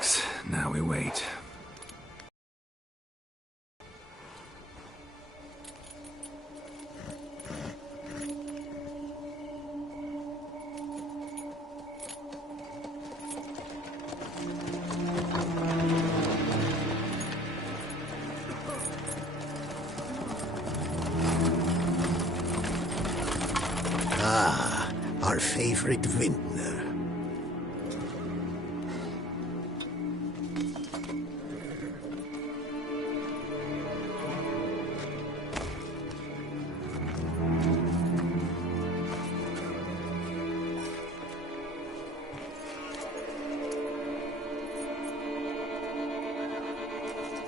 Relax. Now we wait. Our favorite vintner.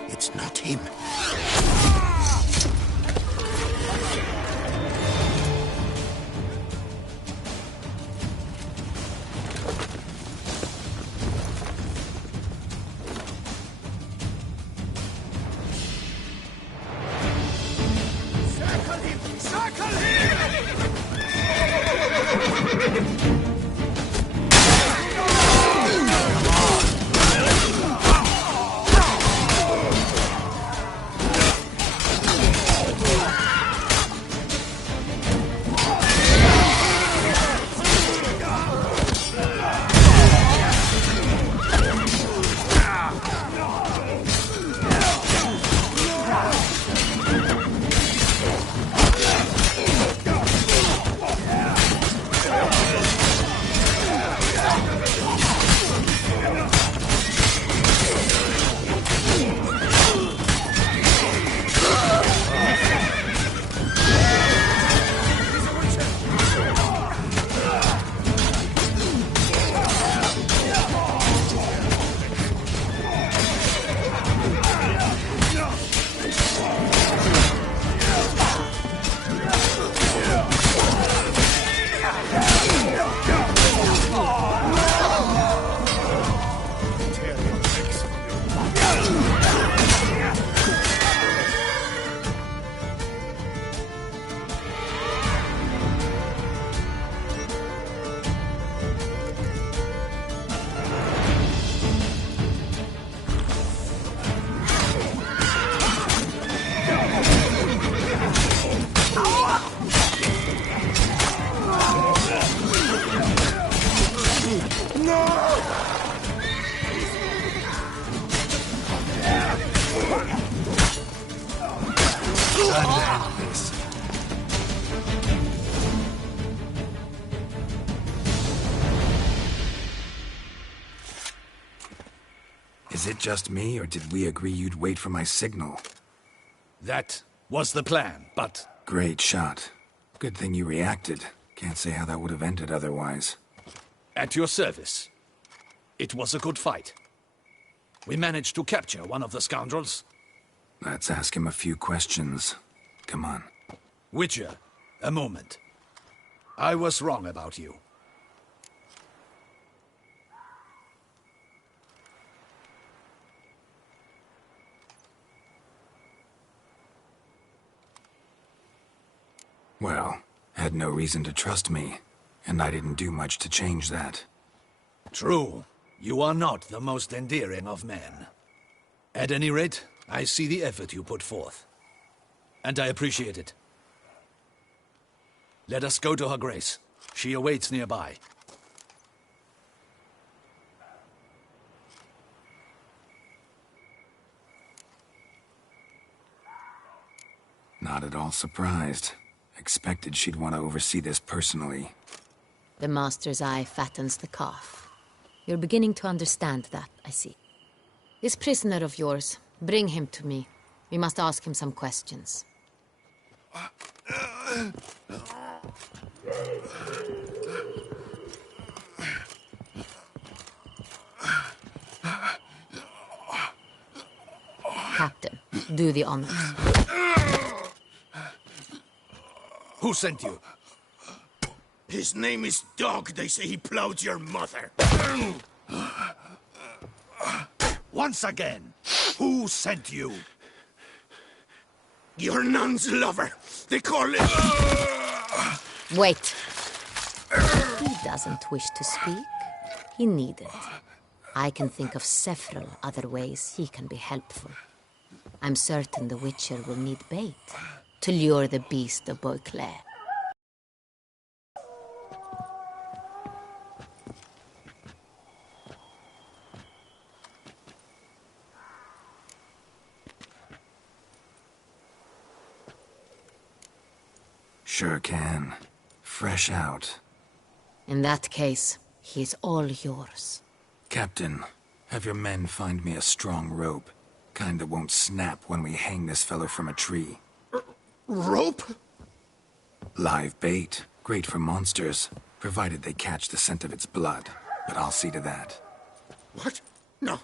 It's not him. Is it just me, or did we agree you'd wait for my signal? That was the plan, but... Great shot. Good thing you reacted. Can't say how that would have ended otherwise. At your service. It was a good fight. We managed to capture one of the scoundrels. Let's ask him a few questions. Come on. Witcher, a moment. I was wrong about you. Well, had no reason to trust me, and I didn't do much to change that. True. You are not the most endearing of men. At any rate, I see the effort you put forth. And I appreciate it. Let us go to her grace. She awaits nearby. Not at all surprised. Expected she'd want to oversee this personally. The Master's eye fattens the calf. You're beginning to understand that, I see. This prisoner of yours, bring him to me. We must ask him some questions. Captain, do the honors. Who sent you? His name is Dog. They say he plowed your mother. Once again, who sent you? Your nun's lover. They call it... Wait. He doesn't wish to speak. He needed. I can think of several other ways he can be helpful. I'm certain the Witcher will need bait to lure the beast of Beauclair. Sure can. Fresh out. In that case, he's all yours. Captain, have your men find me a strong rope. Kind that won't snap when we hang this fellow from a tree. Rope? Live bait. Great for monsters, provided they catch the scent of its blood. But I'll see to that. What? No.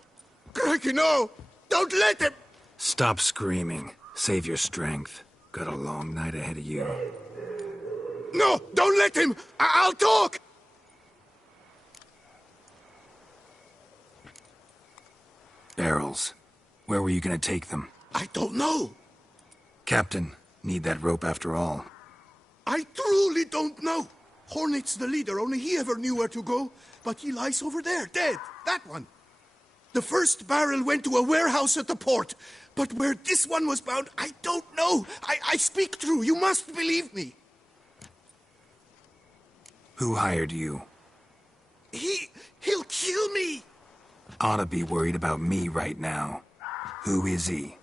Crikey, no! Don't let him! Stop screaming. Save your strength. Got a long night ahead of you. No! Don't let him! I'll talk! Barrels. Where were you gonna take them? I don't know. Captain, need that rope after all. I truly don't know. Hornet's the leader, only he ever knew where to go. But he lies over there, dead. That one. The first barrel went to a warehouse at the port. But where this one was bound, I don't know. I speak true. You must believe me. Who hired you? He'll kill me. Oughta be worried about me right now. Who is he?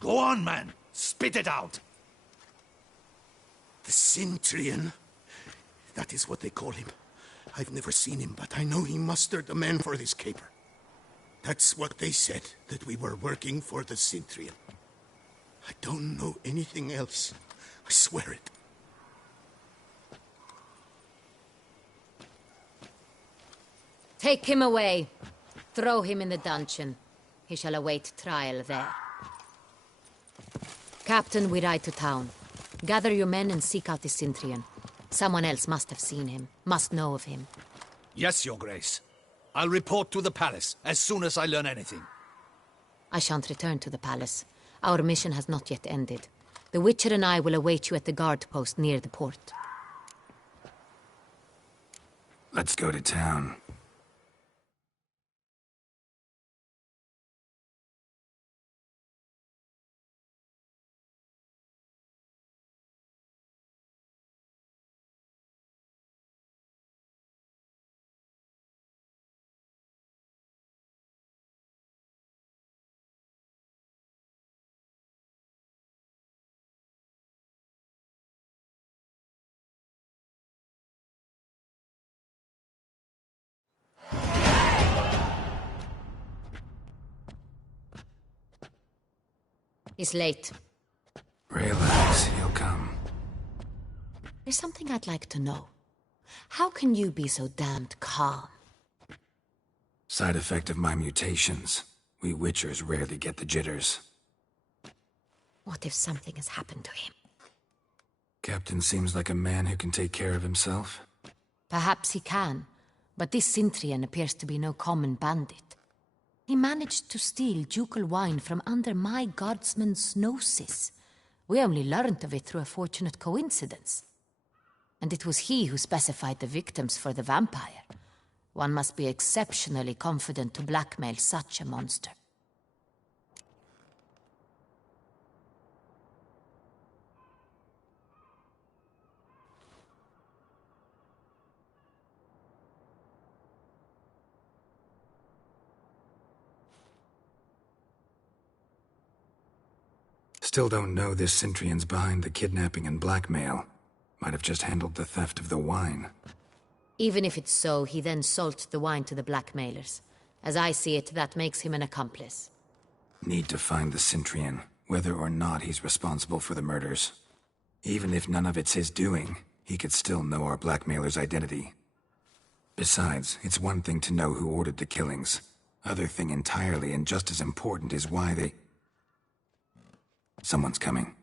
Go on, man. Spit it out. The Cintrian. That is what they call him. I've never seen him, but I know he mustered the men for this caper. That's what they said, that we were working for the Cintrian. I don't know anything else. I swear it. Take him away. Throw him in the dungeon. He shall await trial there. Captain, we ride to town. Gather your men and seek out the Cintrian. Someone else must have seen him, must know of him. Yes, Your Grace. I'll report to the palace as soon as I learn anything. I shan't return to the palace. Our mission has not yet ended. The Witcher and I will await you at the guard post near the port. Let's go to town. He's late. Relax, he'll come. There's something I'd like to know. How can you be so damned calm? Side effect of my mutations. We Witchers rarely get the jitters. What if something has happened to him? Captain seems like a man who can take care of himself. Perhaps he can, but this Cintrian appears to be no common bandit. He managed to steal ducal wine from under my guardsman's noses. We only learned of it through a fortunate coincidence. And it was he who specified the victims for the vampire. One must be exceptionally confident to blackmail such a monster. Still don't know this Cintrian's behind the kidnapping and blackmail. Might have just handled the theft of the wine. Even if it's so, he then sold the wine to the blackmailers. As I see it, that makes him an accomplice. Need to find the Cintrian, whether or not he's responsible for the murders. Even if none of it's his doing, he could still know our blackmailer's identity. Besides, it's one thing to know who ordered the killings. Other thing entirely, and just as important, is why they... Someone's coming.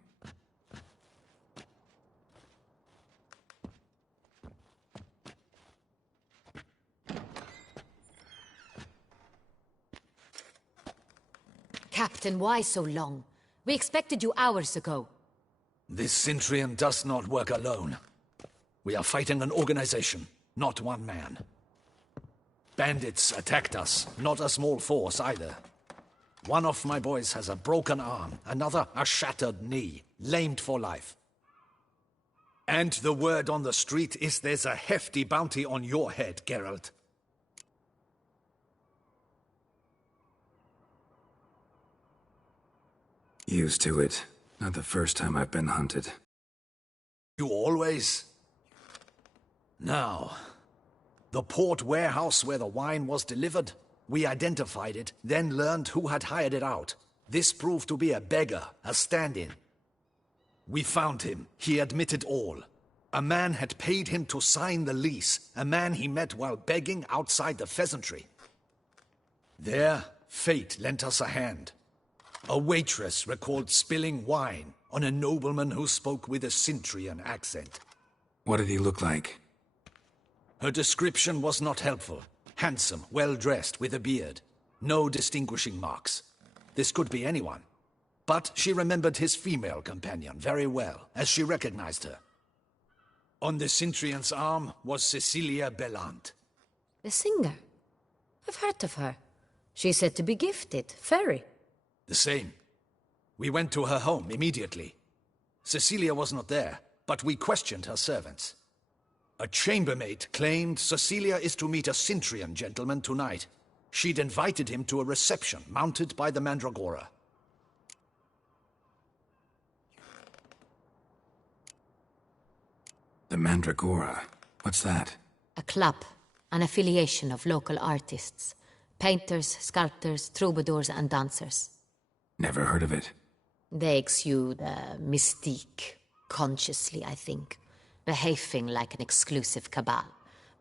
Captain, why so long? We expected you hours ago. This Cintrian does not work alone. We are fighting an organization, not one man. Bandits attacked us, not a small force either. One of my boys has a broken arm, another a shattered knee, lamed for life. And the word on the street is there's a hefty bounty on your head, Geralt. Used to it. Not the first time I've been hunted. You always? Now, the port warehouse where the wine was delivered, we identified it, then learned who had hired it out. This proved to be a beggar, a stand-in. We found him. He admitted all. A man had paid him to sign the lease, a man he met while begging outside the pheasantry. There, fate lent us a hand. A waitress recalled spilling wine on a nobleman who spoke with a Cintrian accent. What did he look like? Her description was not helpful. Handsome, well-dressed, with a beard. No distinguishing marks. This could be anyone. But she remembered his female companion very well, as she recognized her. On the Cintrian's arm was Cecilia Bellant. The singer? I've heard of her. She's said to be gifted, fairy. The same. We went to her home immediately. Cecilia was not there, but we questioned her servants. A chambermaid claimed Cecilia is to meet a Cintrian gentleman tonight. She'd invited him to a reception mounted by the Mandragora. The Mandragora? What's that? A club, an affiliation of local artists. Painters, sculptors, troubadours and dancers. Never heard of it. They exude a mystique, consciously, I think. Behaving like an exclusive cabal.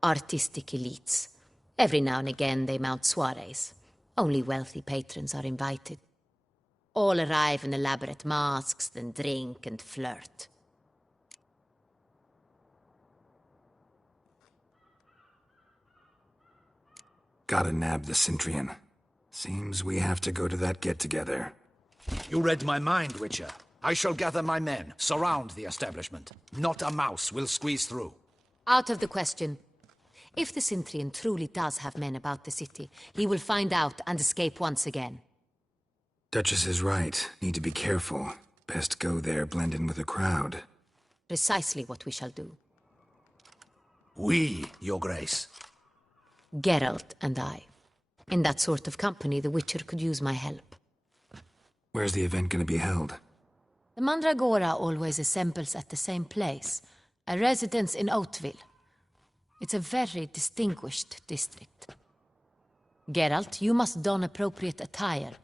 Artistic elites. Every now and again they mount soirees. Only wealthy patrons are invited. All arrive in elaborate masks, then drink and flirt. Gotta nab the Cintrian. Seems we have to go to that get-together. You read my mind, Witcher. I shall gather my men, surround the establishment. Not a mouse will squeeze through. Out of the question. If the Cintrian truly does have men about the city, he will find out and escape once again. Duchess is right. Need to be careful. Best go there, blend in with the crowd. Precisely what we shall do. We, Your Grace. Geralt and I. In that sort of company, the Witcher could use my help. Where's the event gonna be held? The Mandragora always assembles at the same place, a residence in Oatville. It's a very distinguished district. Geralt, you must don appropriate attire.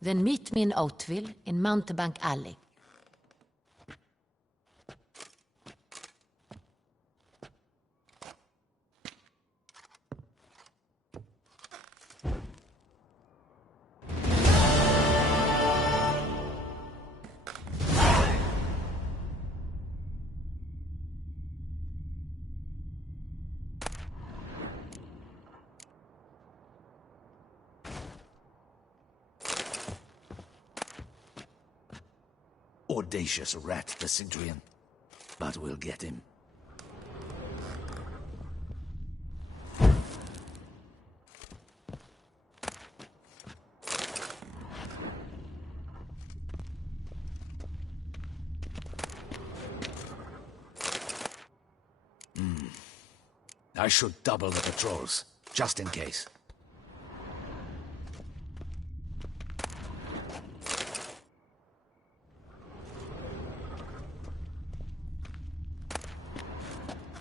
Then meet me in Oatville in Mountebank Alley. Audacious rat, the Cintrian. But we'll get him. I should double the patrols, just in case.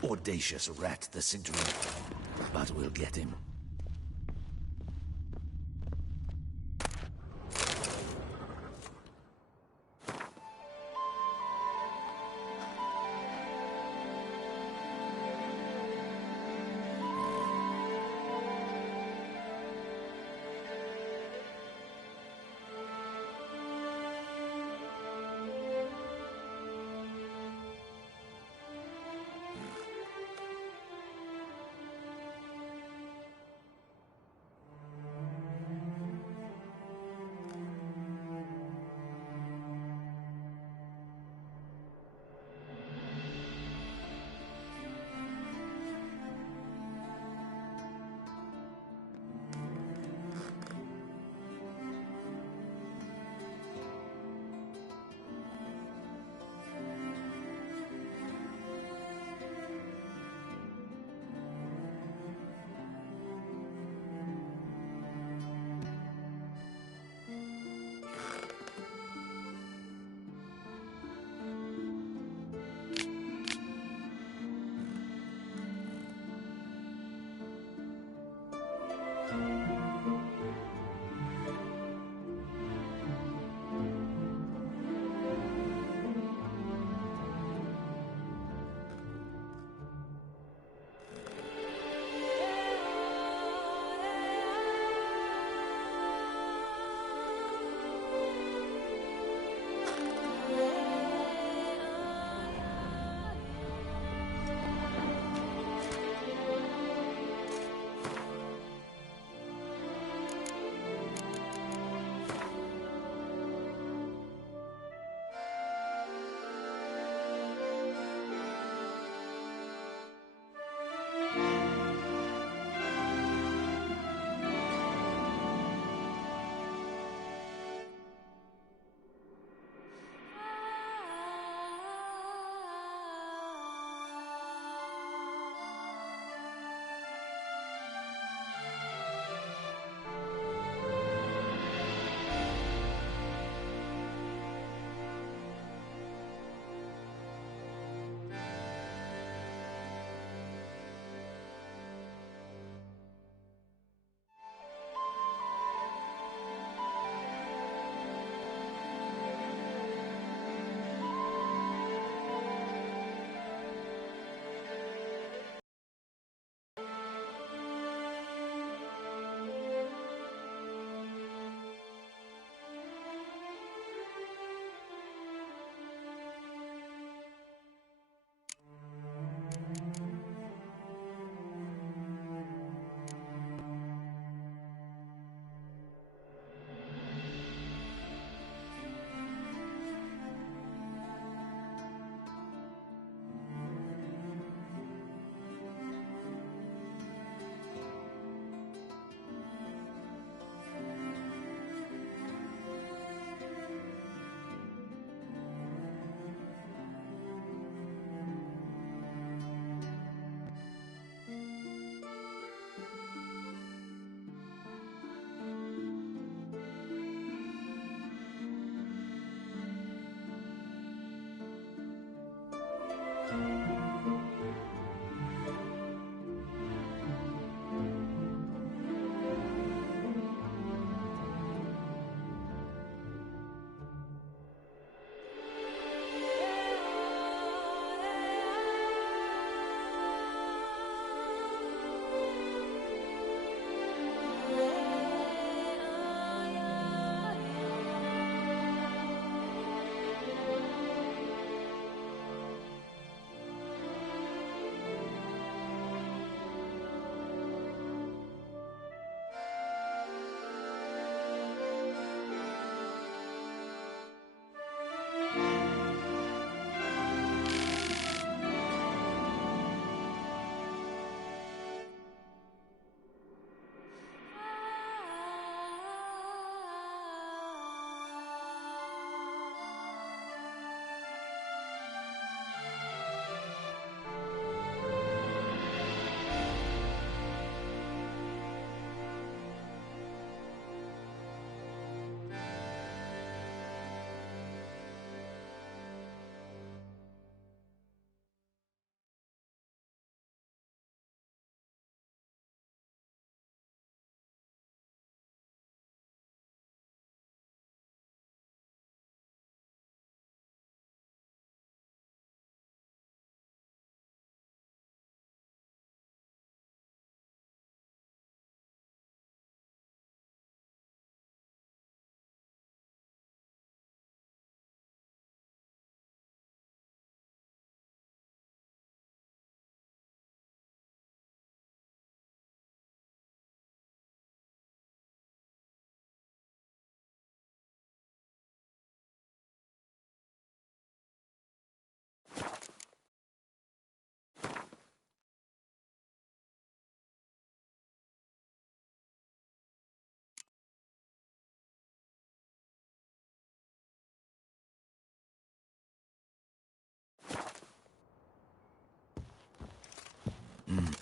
Audacious rat, the Cintrian. But we'll get him.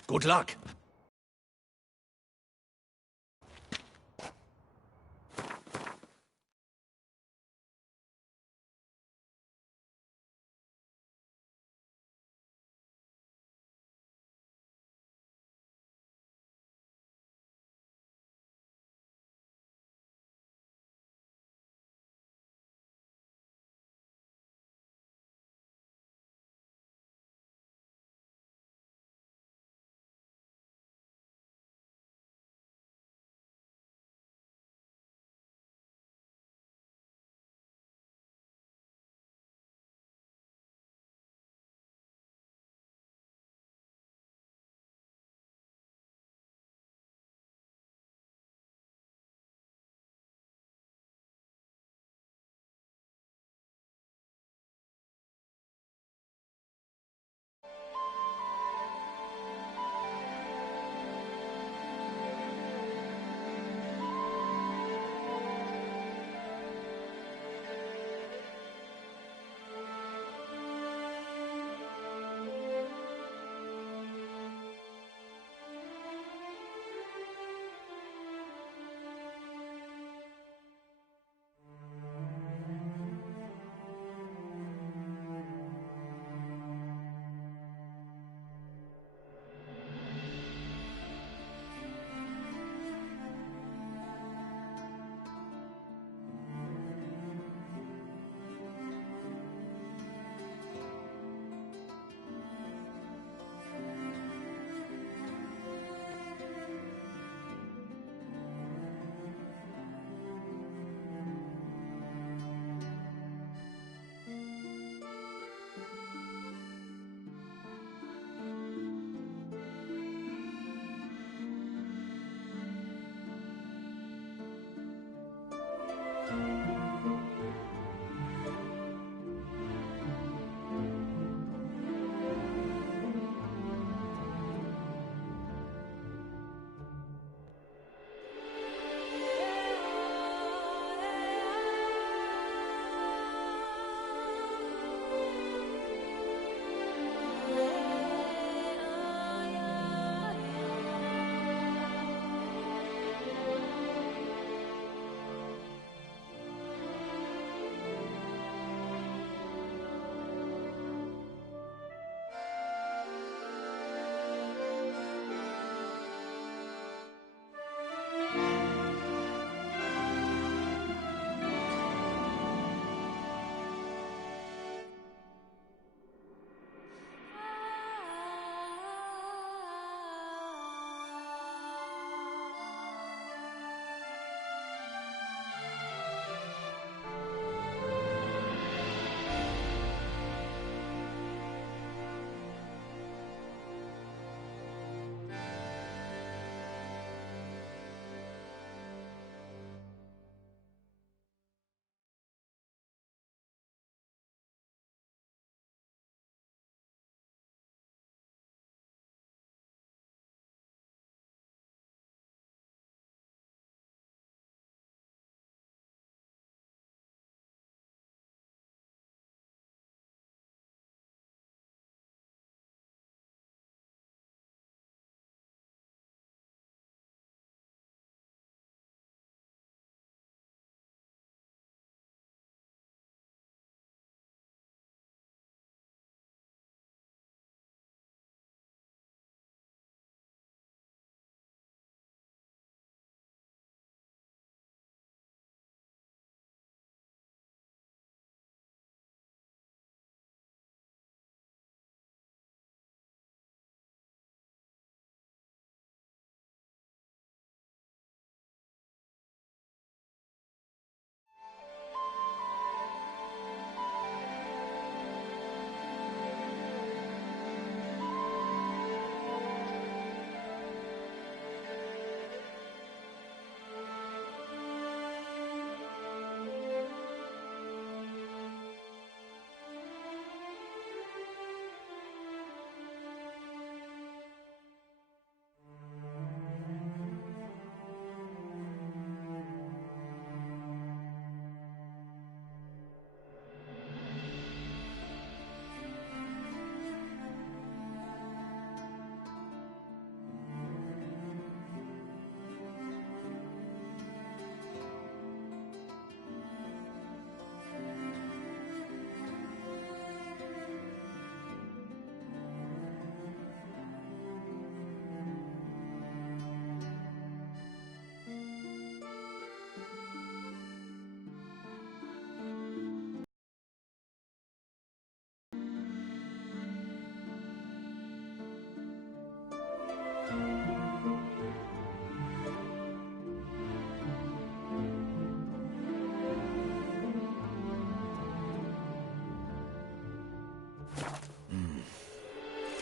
Good luck.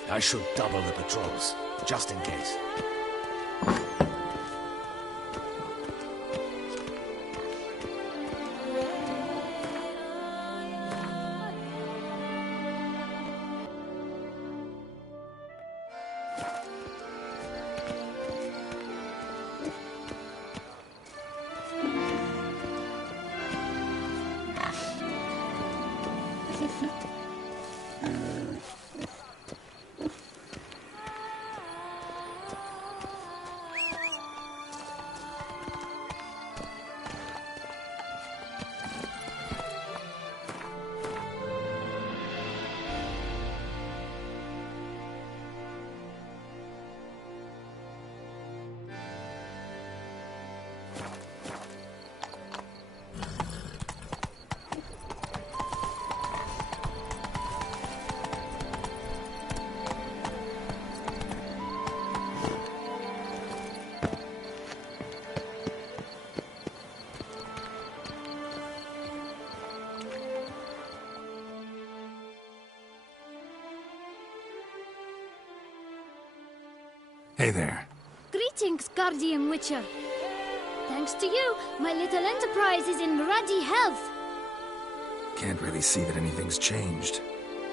I should double the patrols, just in case. Hey there. Greetings, Guardian Witcher. Thanks to you, my little enterprise is in ruddy health. Can't really see that anything's changed.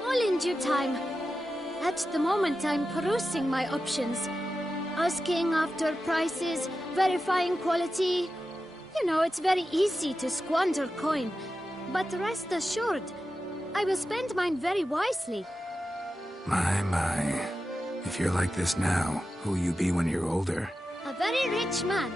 All in due time. At the moment, I'm perusing my options. Asking after prices, verifying quality. You know, it's very easy to squander coin. But rest assured, I will spend mine very wisely. My. If you're like this now, who'll you be when you're older? A very rich man.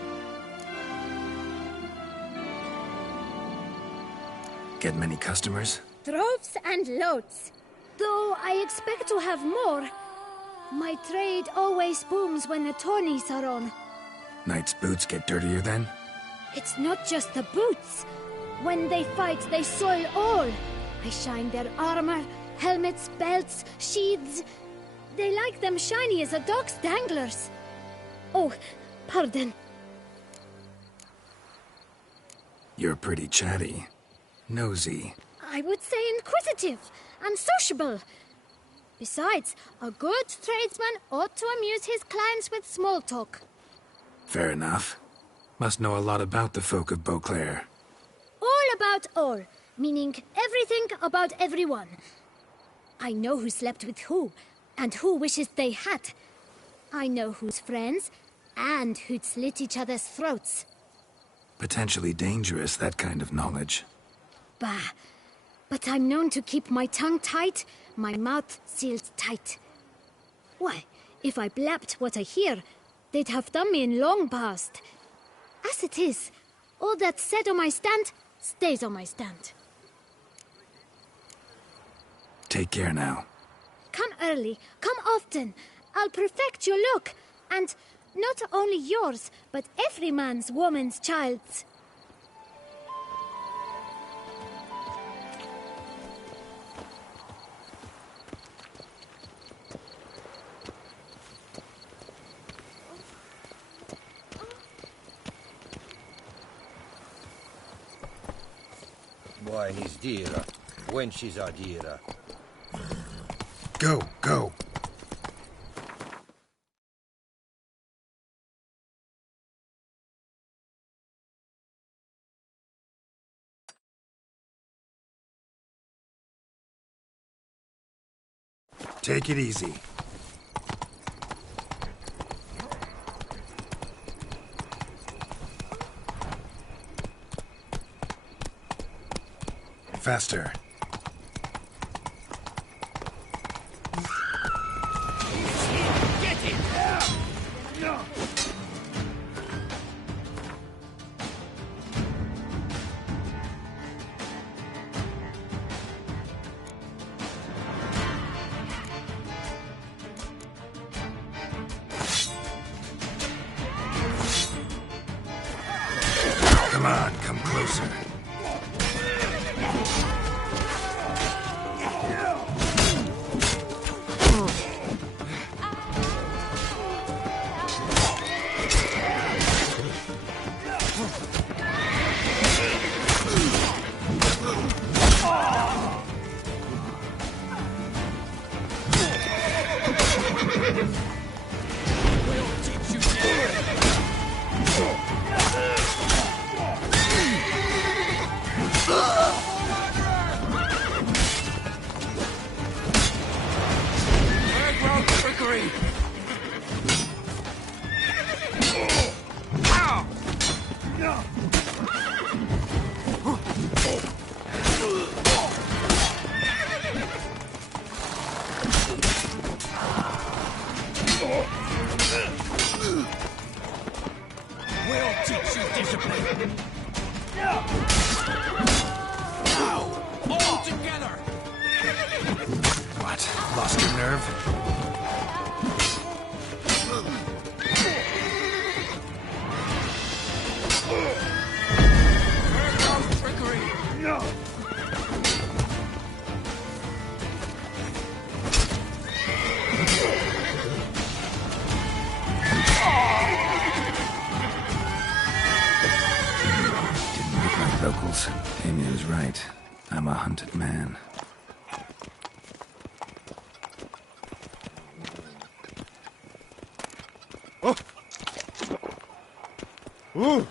Get many customers? Droves and loads. Though I expect to have more. My trade always booms when the tourneys are on. Knights' boots get dirtier then? It's not just the boots. When they fight, they soil all. I shine their armor, helmets, belts, sheaths. They like them shiny as a dog's danglers. Oh, pardon. You're pretty chatty. Nosy. I would say inquisitive and sociable. Besides, a good tradesman ought to amuse his clients with small talk. Fair enough. Must know a lot about the folk of Beauclair. All about all, meaning everything about everyone. I know who slept with who, and who wishes they had. I know who's friends, and who'd slit each other's throats. Potentially dangerous, that kind of knowledge. Bah. But I'm known to keep my tongue tight, my mouth sealed tight. Why, if I blabbed what I hear, they'd have done me in long past. As it is, all that's said on my stand stays on my stand. Take care now. Come early, come often. I'll perfect your look, and not only yours, but every man's woman's child's. Wine is dearer, wenches are dearer. Go. Take it easy. Faster. Come on, come closer. nerve. Didn't look like locals. Amy was right. I'm a hunted man. Ooh!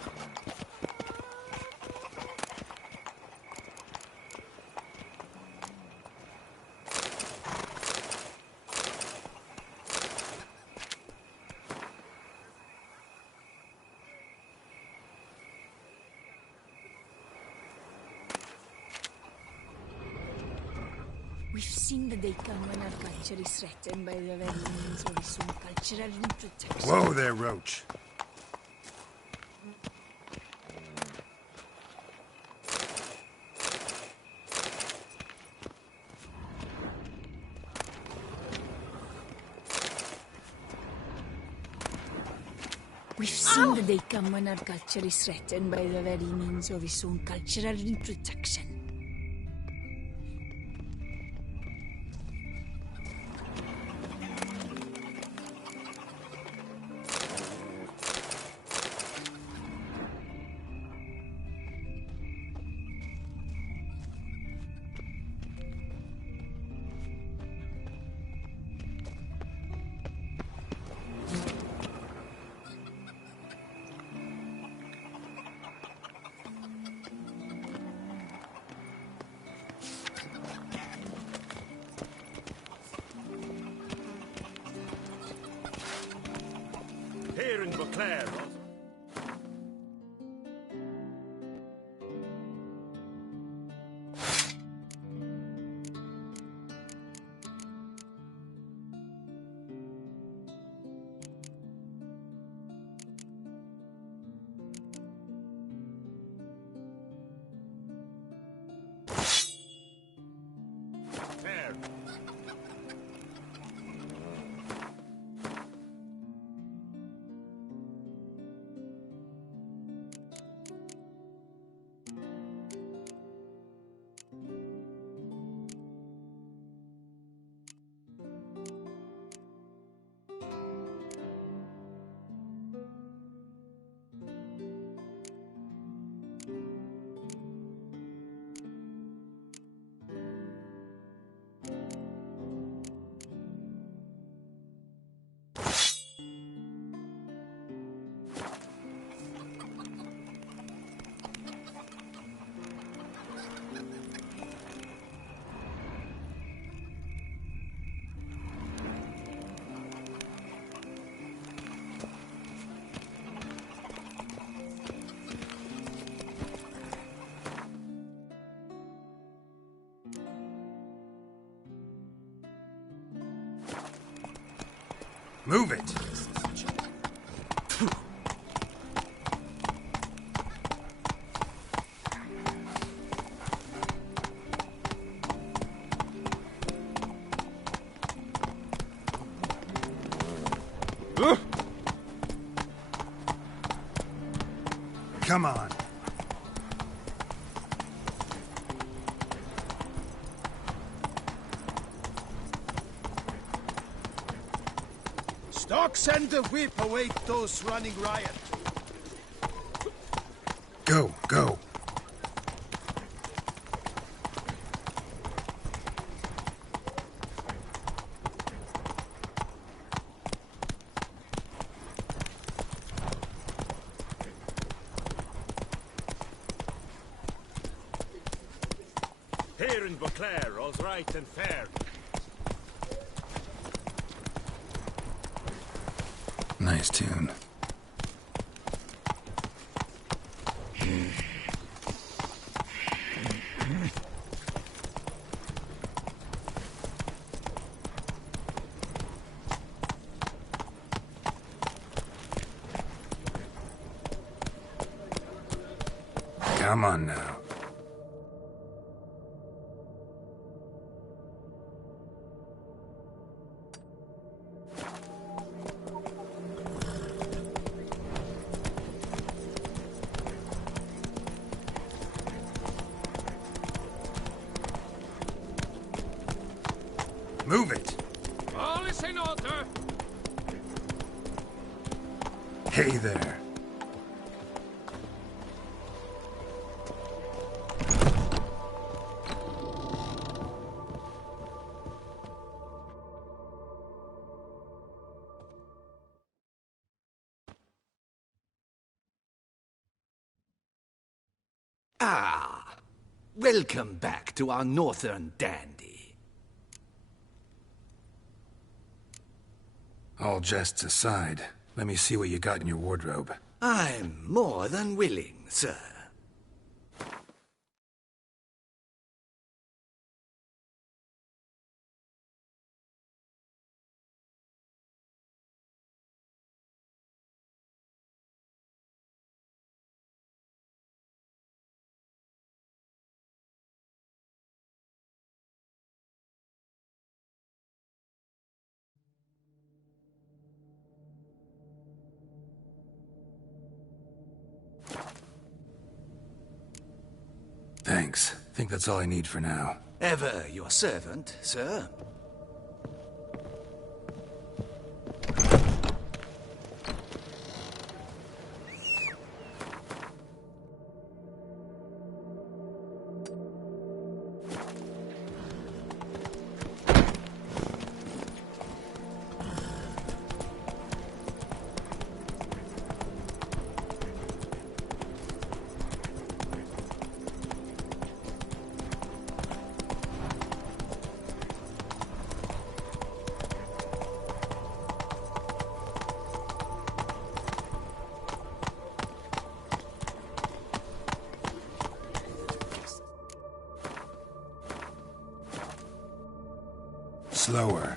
We've seen the day come when our culture is threatened by the very means we assume cultural protection. Whoa there, Roach. We've seen the day come when our culture is threatened by the very means of its own cultural reproduction. Here in Beauclair. Fair. Move it! Come on. Stocks and the whip await those running riot. Go, go. Here in Beauclair, all's right and fair. Nice tune. Come on now. Move it! All is in order! Hey there. Ah, welcome back to our northern dandy. All jests aside, let me see what you got in your wardrobe. I'm more than willing, sir. Thanks. Think that's all I need for now. Ever your servant, sir. Slower.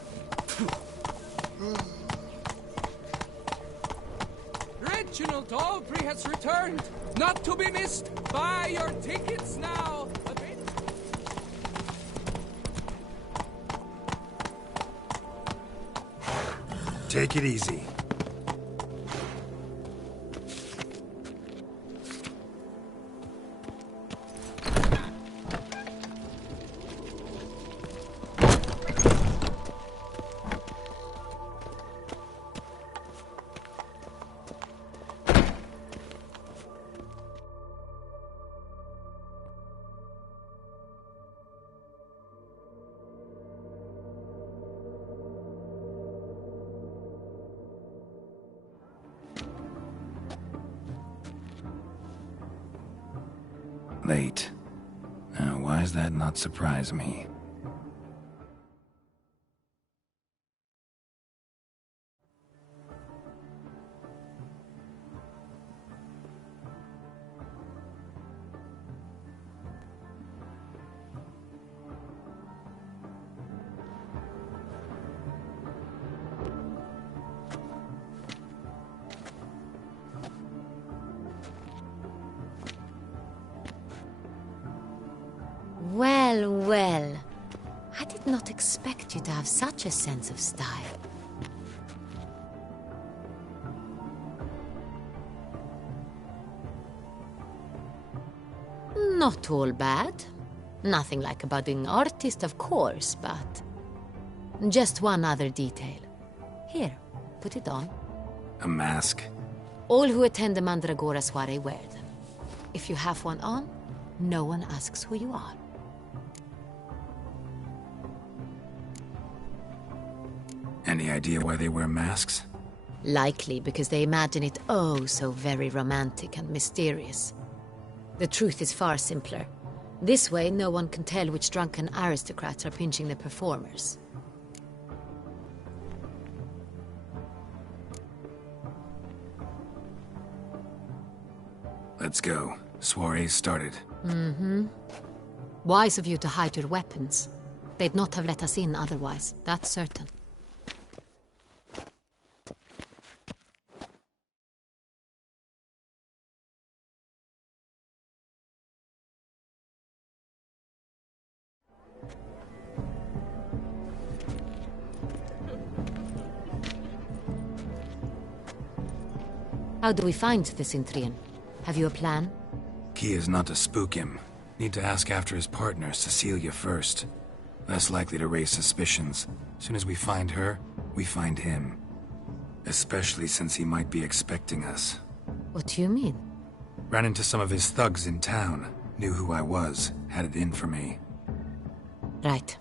Reginald Aubrey has returned, not to be missed. Buy your tickets now. Take it easy. Late. Now, why does that not surprise me? Well, well. I did not expect you to have such a sense of style. Not all bad. Nothing like a budding artist, of course, but... just one other detail. Here, put it on. A mask? All who attend the Mandragora soiree wear them. If you have one on, no one asks who you are. Any idea why they wear masks? Likely because they imagine it oh so very romantic and mysterious. The truth is far simpler. This way, no one can tell which drunken aristocrats are pinching the performers. Let's go. Soiree's started. Mm-hmm. Wise of you to hide your weapons. They'd not have let us in otherwise, that's certain. How do we find the Cintrian? Have you a plan? Key is not to spook him. Need to ask after his partner, Cecilia, first. Less likely to raise suspicions. Soon as we find her, we find him. Especially since he might be expecting us. What do you mean? Ran into some of his thugs in town. Knew who I was. Had it in for me. Right.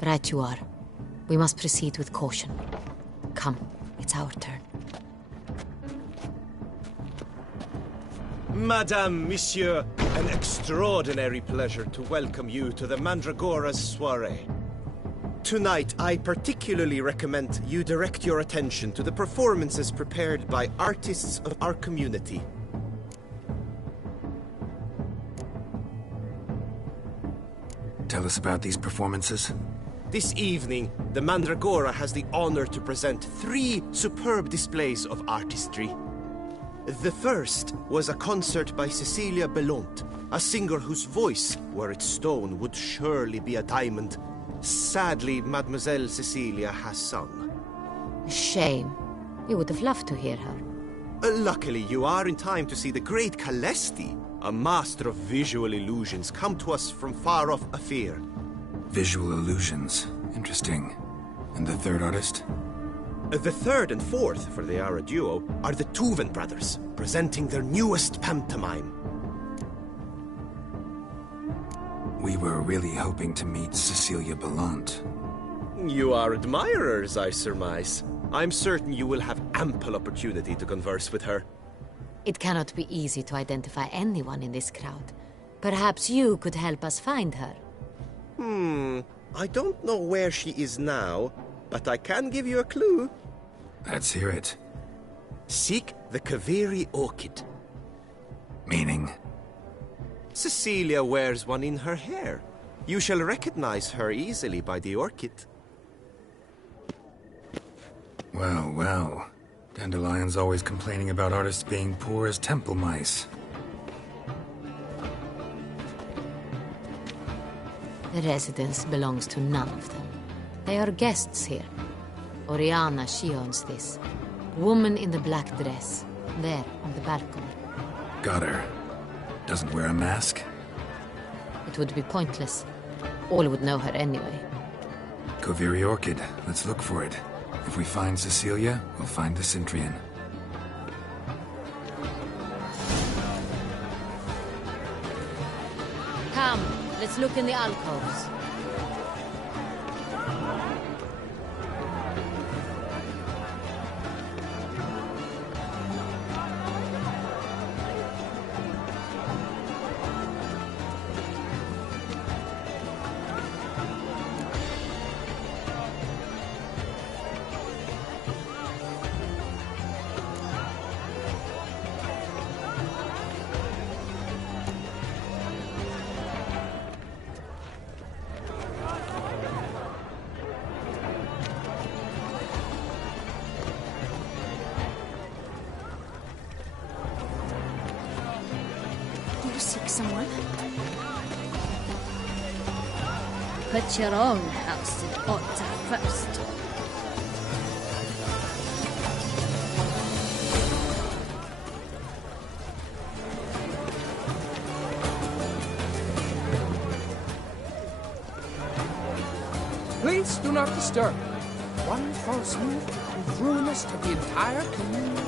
Right you are. We must proceed with caution. Come, it's our turn. Madame, Monsieur, an extraordinary pleasure to welcome you to the Mandragora's soiree. Tonight, I particularly recommend you direct your attention to the performances prepared by artists of our community. Tell us about these performances. This evening, the Mandragora has the honor to present 3 superb displays of artistry. The first was a concert by Cecilia Belont, a singer whose voice, were it stone, would surely be a diamond. Sadly, Mademoiselle Cecilia has sung. Shame. We would have loved to hear her. Luckily, you are in time to see the great Calesti, a master of visual illusions, come to us from far off Afir. Visual illusions. Interesting. And the third artist? The third and fourth, for they are a duo, are the Tuven brothers, presenting their newest pantomime. We were really hoping to meet Cecilia Belont. You are admirers, I surmise. I'm certain you will have ample opportunity to converse with her. It cannot be easy to identify anyone in this crowd. Perhaps you could help us find her. I don't know where she is now, but I can give you a clue. Let's hear it. Seek the Kaveri orchid. Meaning? Cecilia wears one in her hair. You shall recognize her easily by the orchid. Well, well. Dandelion's always complaining about artists being poor as temple mice. The residence belongs to none of them. They are guests here. Oriana, she owns this. Woman in the black dress. There, on the balcony. Got her. Doesn't wear a mask? It would be pointless. All would know her anyway. Kaveri Orchid. Let's look for it. If we find Cecilia, we'll find the Cintrian. Come, let's look in the alcoves. Seek someone? Put your own house in order first. Please do not disturb. One false move will ruin us to the entire community.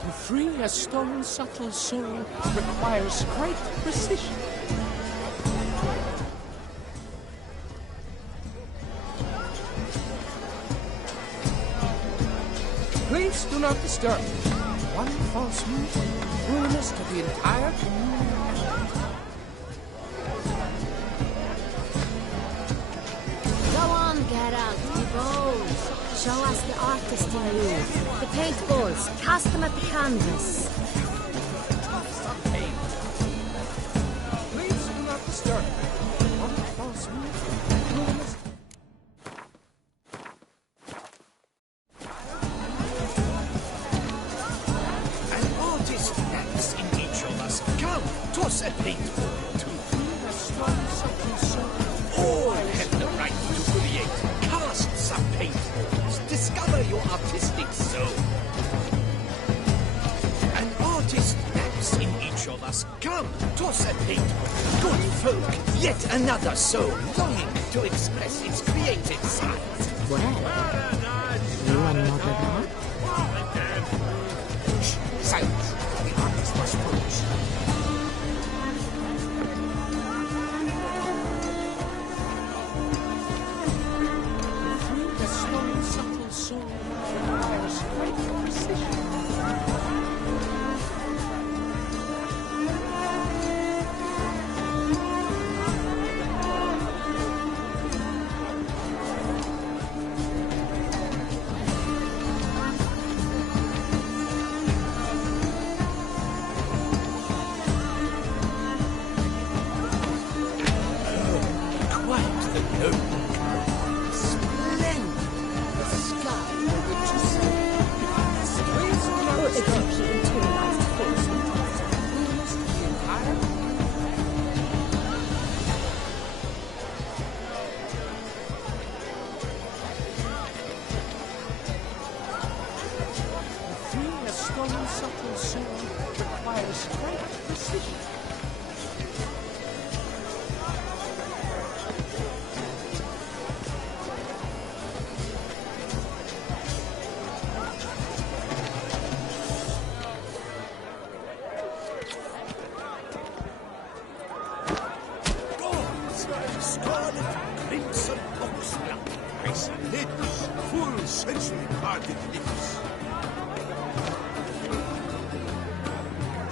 To free a stolen subtle soul requires great precision. Please do not disturb. One false move will ruin us to the entire community. Go on, Geralt, be bold. Show us the artist in you. The paint balls, cast them at the canvas. Please do not disturb. One false move will ruin us. An artist acts in each of us. Come, toss a paintball or two. All have the right to create. Cast some paintballs. Discover your artistic soul. An artist acts in each of us. us. Come, toss a bait. Good folk, yet another soul longing to express its creative side. Well, you are not at all. Silence. The artist must produce. The slow and subtle soul requires great precision.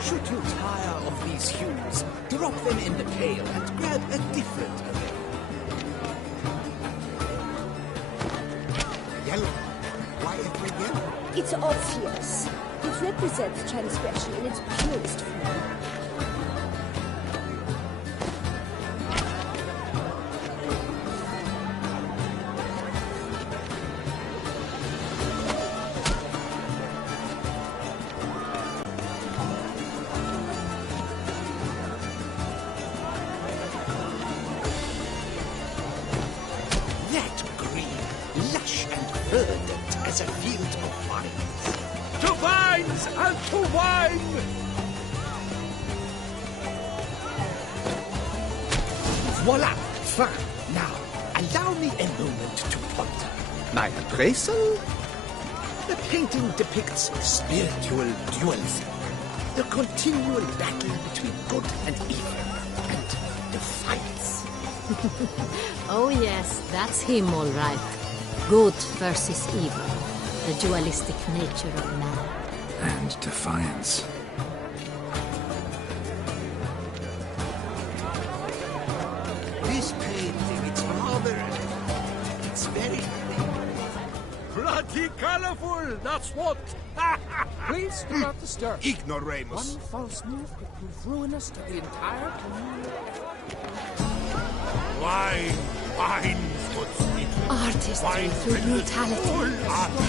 Should you tire of these hues, drop them in the pail and grab a different array. Yellow. Why every yellow? It's obvious. It represents transgression in its purest form. That green, lush and verdant as a field of vines. To vines and to wine! Voila! Fine. Now, allow me a moment to ponder. My appraisal? The painting depicts spiritual dualism. The continual battle between good and evil. And defiance. Oh yes, that's him all right. Good versus evil. The dualistic nature of man. And defiance. This painting, it's rather... It's very... Bloody colorful, that's what! Please do not disturb. Ignoramus. One false move could prove ruinous to the entire community. Wine footsteps. Artistry through brutality.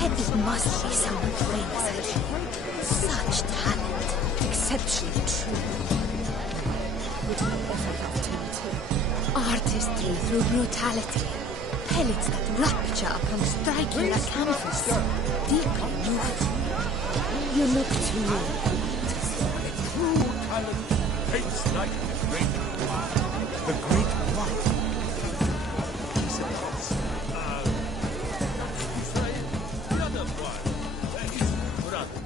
It must be someone famous. Such talent. Exceptionally true. With no effort of timidity. Artistry through brutality. Pellets that rapture upon striking a canvas. Deeply moving. You look to me. True talent tastes like the great wine. The great what? The other one. Brother.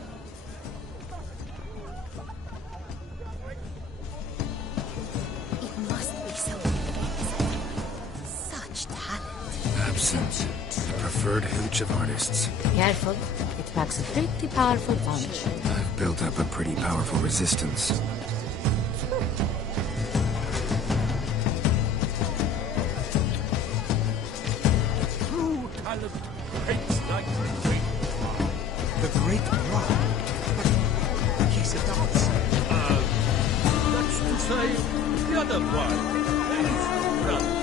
It must be someone famous. Such talent. Absent. The preferred hooch of artists. Careful. It packs a pretty powerful punch. I've built up a pretty powerful resistance. True talent tastes like the great wine. The great what? He's a dance. That's to say, the other one. Brother.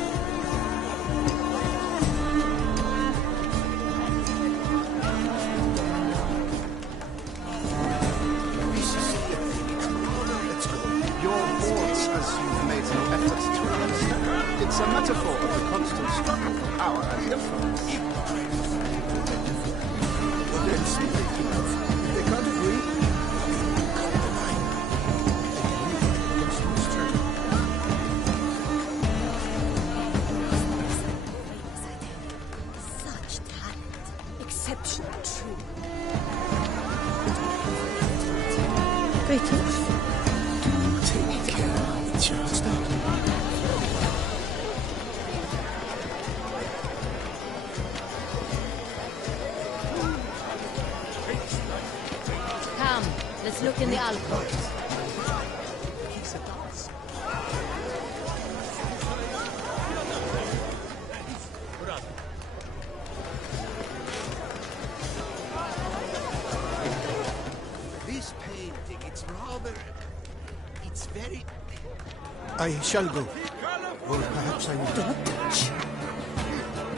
Your thoughts, as you've made no efforts to understand, it's a metaphor of the constant struggle for power and influence. Well, then simply, they can't agree. Greetings. Take care. Just Come, let's look in the alcoves. This painting, it's rather... It's very... I shall go. Or perhaps I will not touch.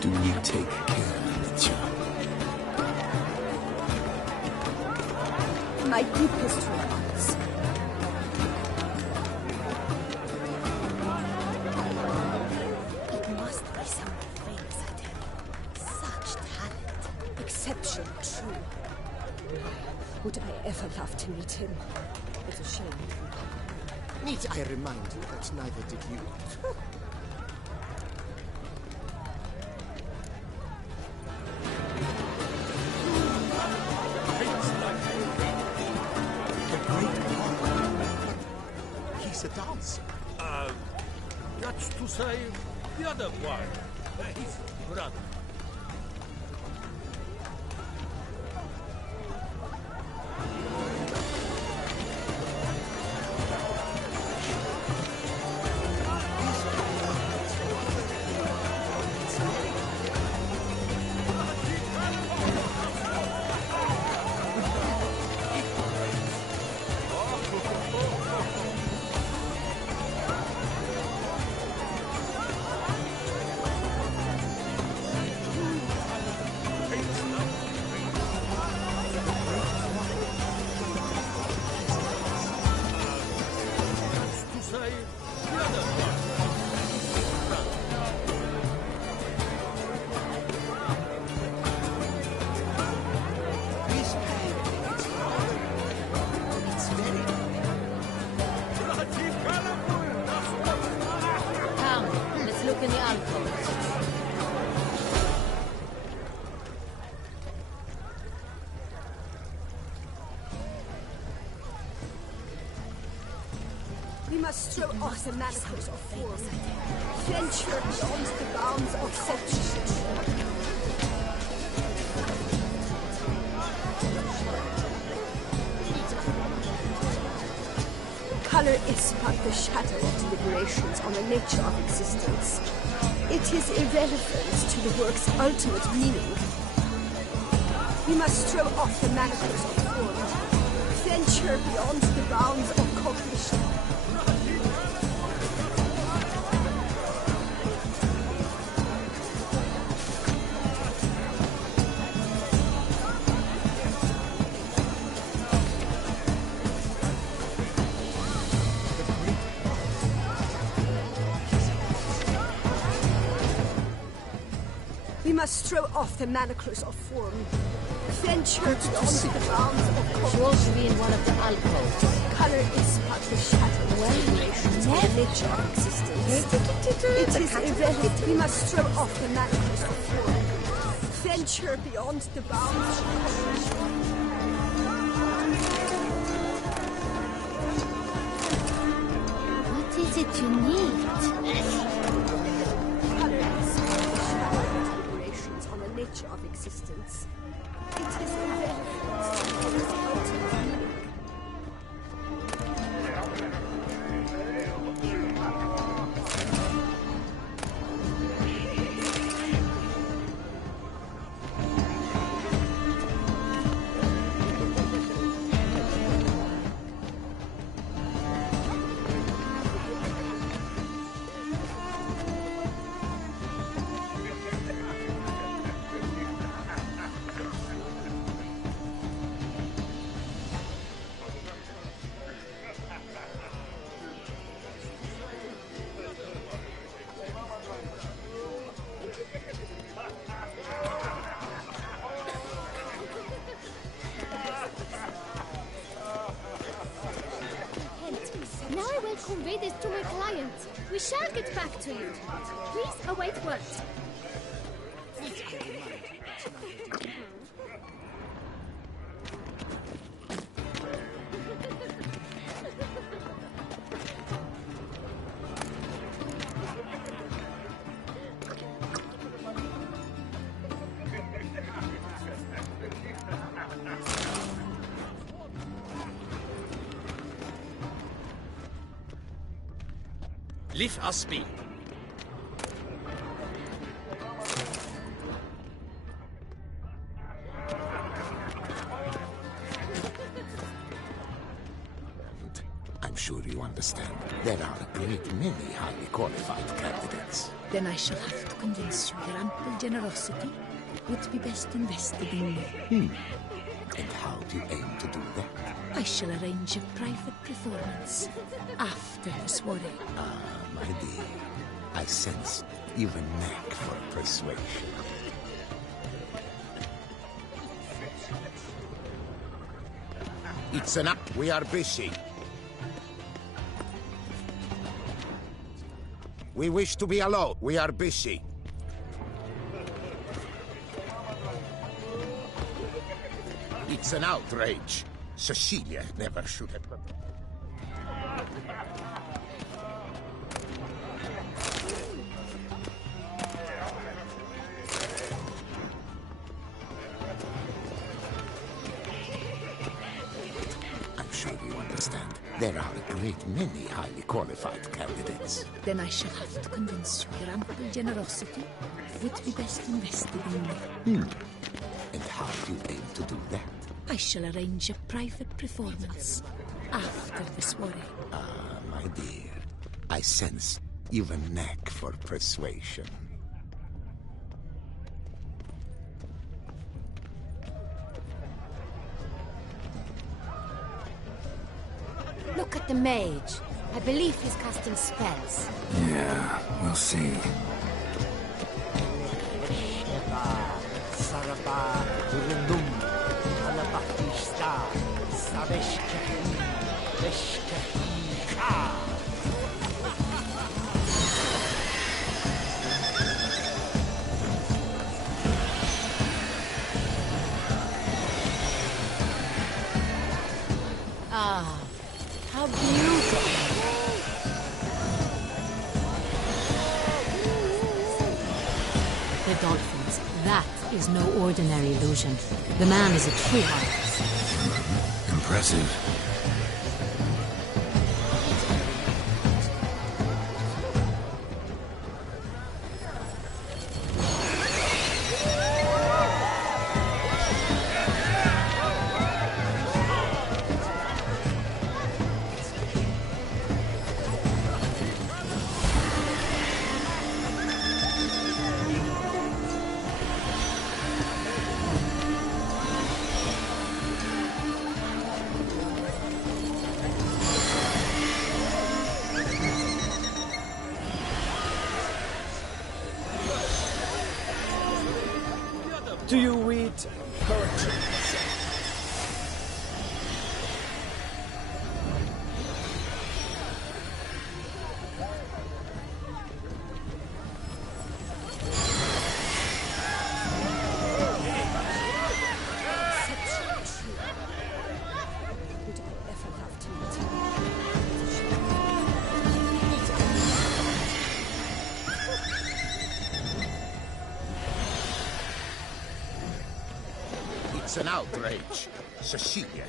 Do you take care, Mitya? My deepest regards. It must be someone famous, I tell you. Such talent. Exceptional, true. Would I ever love to meet him? It's a shame. Need I remind you that neither did you? The great one. He's a dancer. That's to say, the other one. His brother. Come, let's look in the alcoves. We must throw off the manacles of form. Venture beyond the bounds of culture. Color is but the shadow of deliberations on the nature of existence. It is irrelevant to the work's ultimate meaning. We must throw off the manacles of form. Venture beyond the bounds of cognition. We must throw off the manacles of form. Venture beyond the bounds of She cognition. wants to be in one of the alcoves. Color is but the shadow of deliberations on the nature of existence. It is irrelevant. We must throw off the manacles of form. Venture beyond the bounds of cognition. What is it you need? Color is but the shadow of deliberations on the nature of existence. It is irrelevant to its ultimate meaning. Now I will convey this to my client. We shall get back to you. Please await word. Leave us be. I'm sure you understand. There are a great many highly qualified candidates. Then I shall have to convince you your ample generosity would be best invested in me. And how do you aim to do that? I shall arrange a private performance after the soiree. My dear, I sense you've a knack for persuasion. It's enough. We are busy. We wish to be alone. We are busy. It's an outrage. Cecilia never should have... I'm sure you understand. There are a great many highly qualified candidates. Then I shall have to convince you your ample generosity would be best invested in me. And how do you aim to do that? I shall arrange a private performance after the soiree. My dear, I sense you've a knack for persuasion. Look at the mage. I believe he's casting spells. Yeah, we'll see. Ah, how beautiful. The dolphins. That is no ordinary illusion. The man is a true artist. Impressive. Do you read poetry? It's an outrage. Cecilia.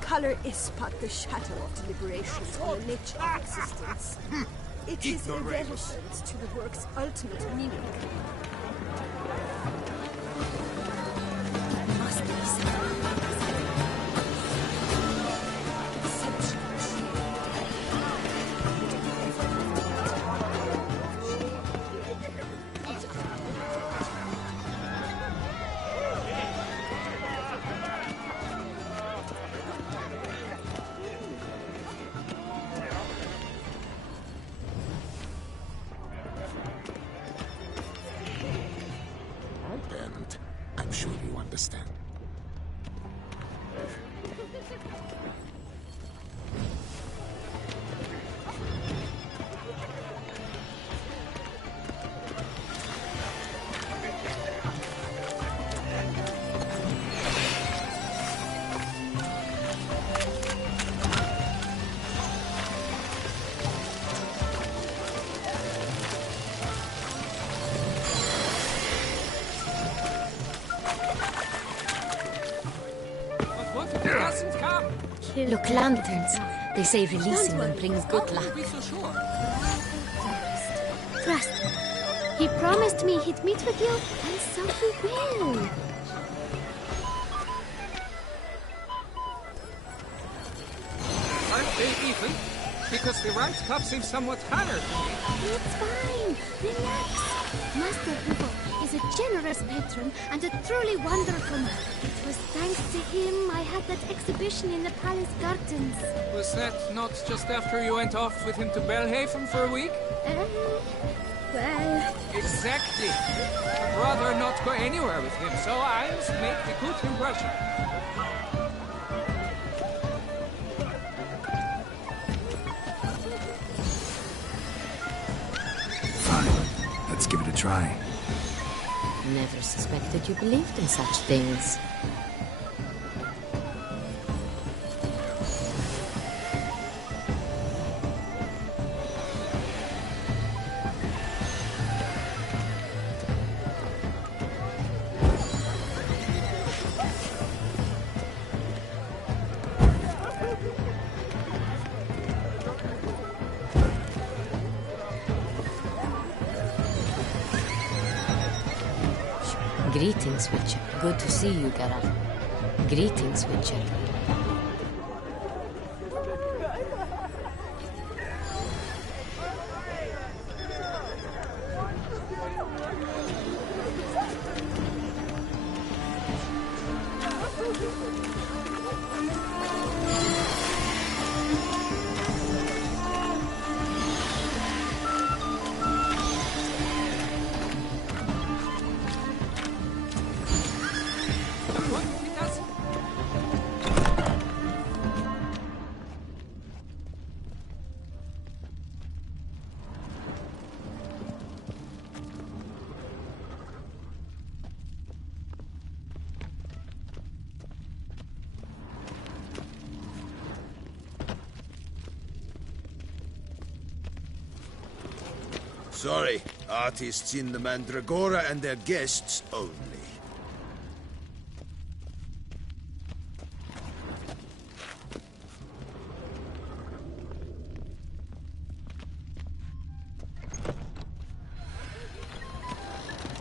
Color is but the shadow of deliberations on the nature of existence. It is irrelevant to the work's ultimate meaning. It must be mustn't come. Look, lanterns. They say releasing them brings good luck. Be so sure. Trust me. He promised me he'd meet with you, and so he will. Aren't they even? Because the right cup seems somewhat tired to me. It's fine. Relax. Master Hugo is a generous patron and a truly wonderful man. It was thanks to him I had that exhibition in the palace gardens. Was that not just after you went off with him to Belhaven for a week? Well... Exactly. I'd rather not go anywhere with him, so I must make a good impression. Fine. Let's give it a try. Never suspected you believed in such things. Greetings, Witcher. Good to see you, Geralt. Greetings, Witcher. Sorry, artists in the Mandragora and their guests only.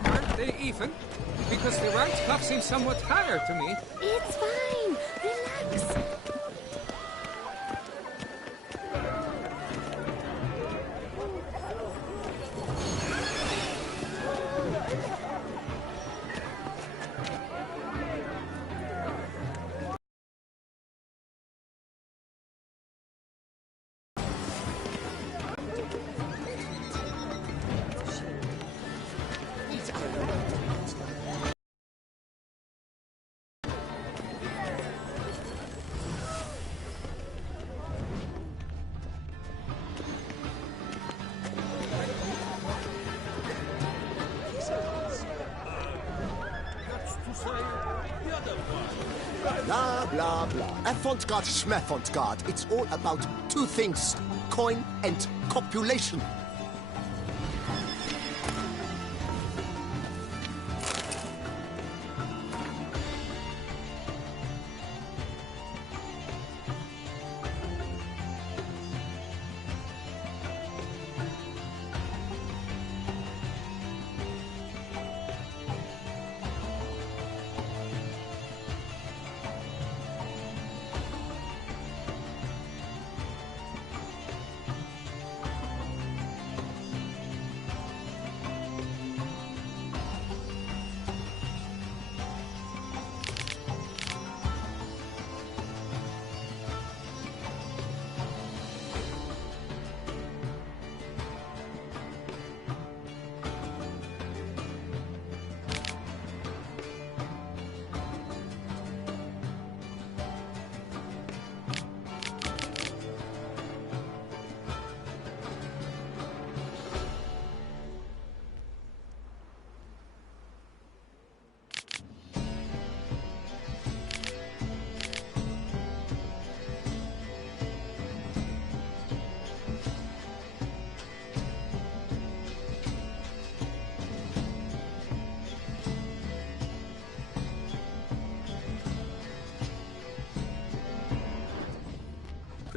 Aren't they even? Because the right cup seems somewhat tired to me. It's fine. Relax. Blah, blah, blah. Avant-garde, schmavant-garde. It's all about two things. Coin and copulation.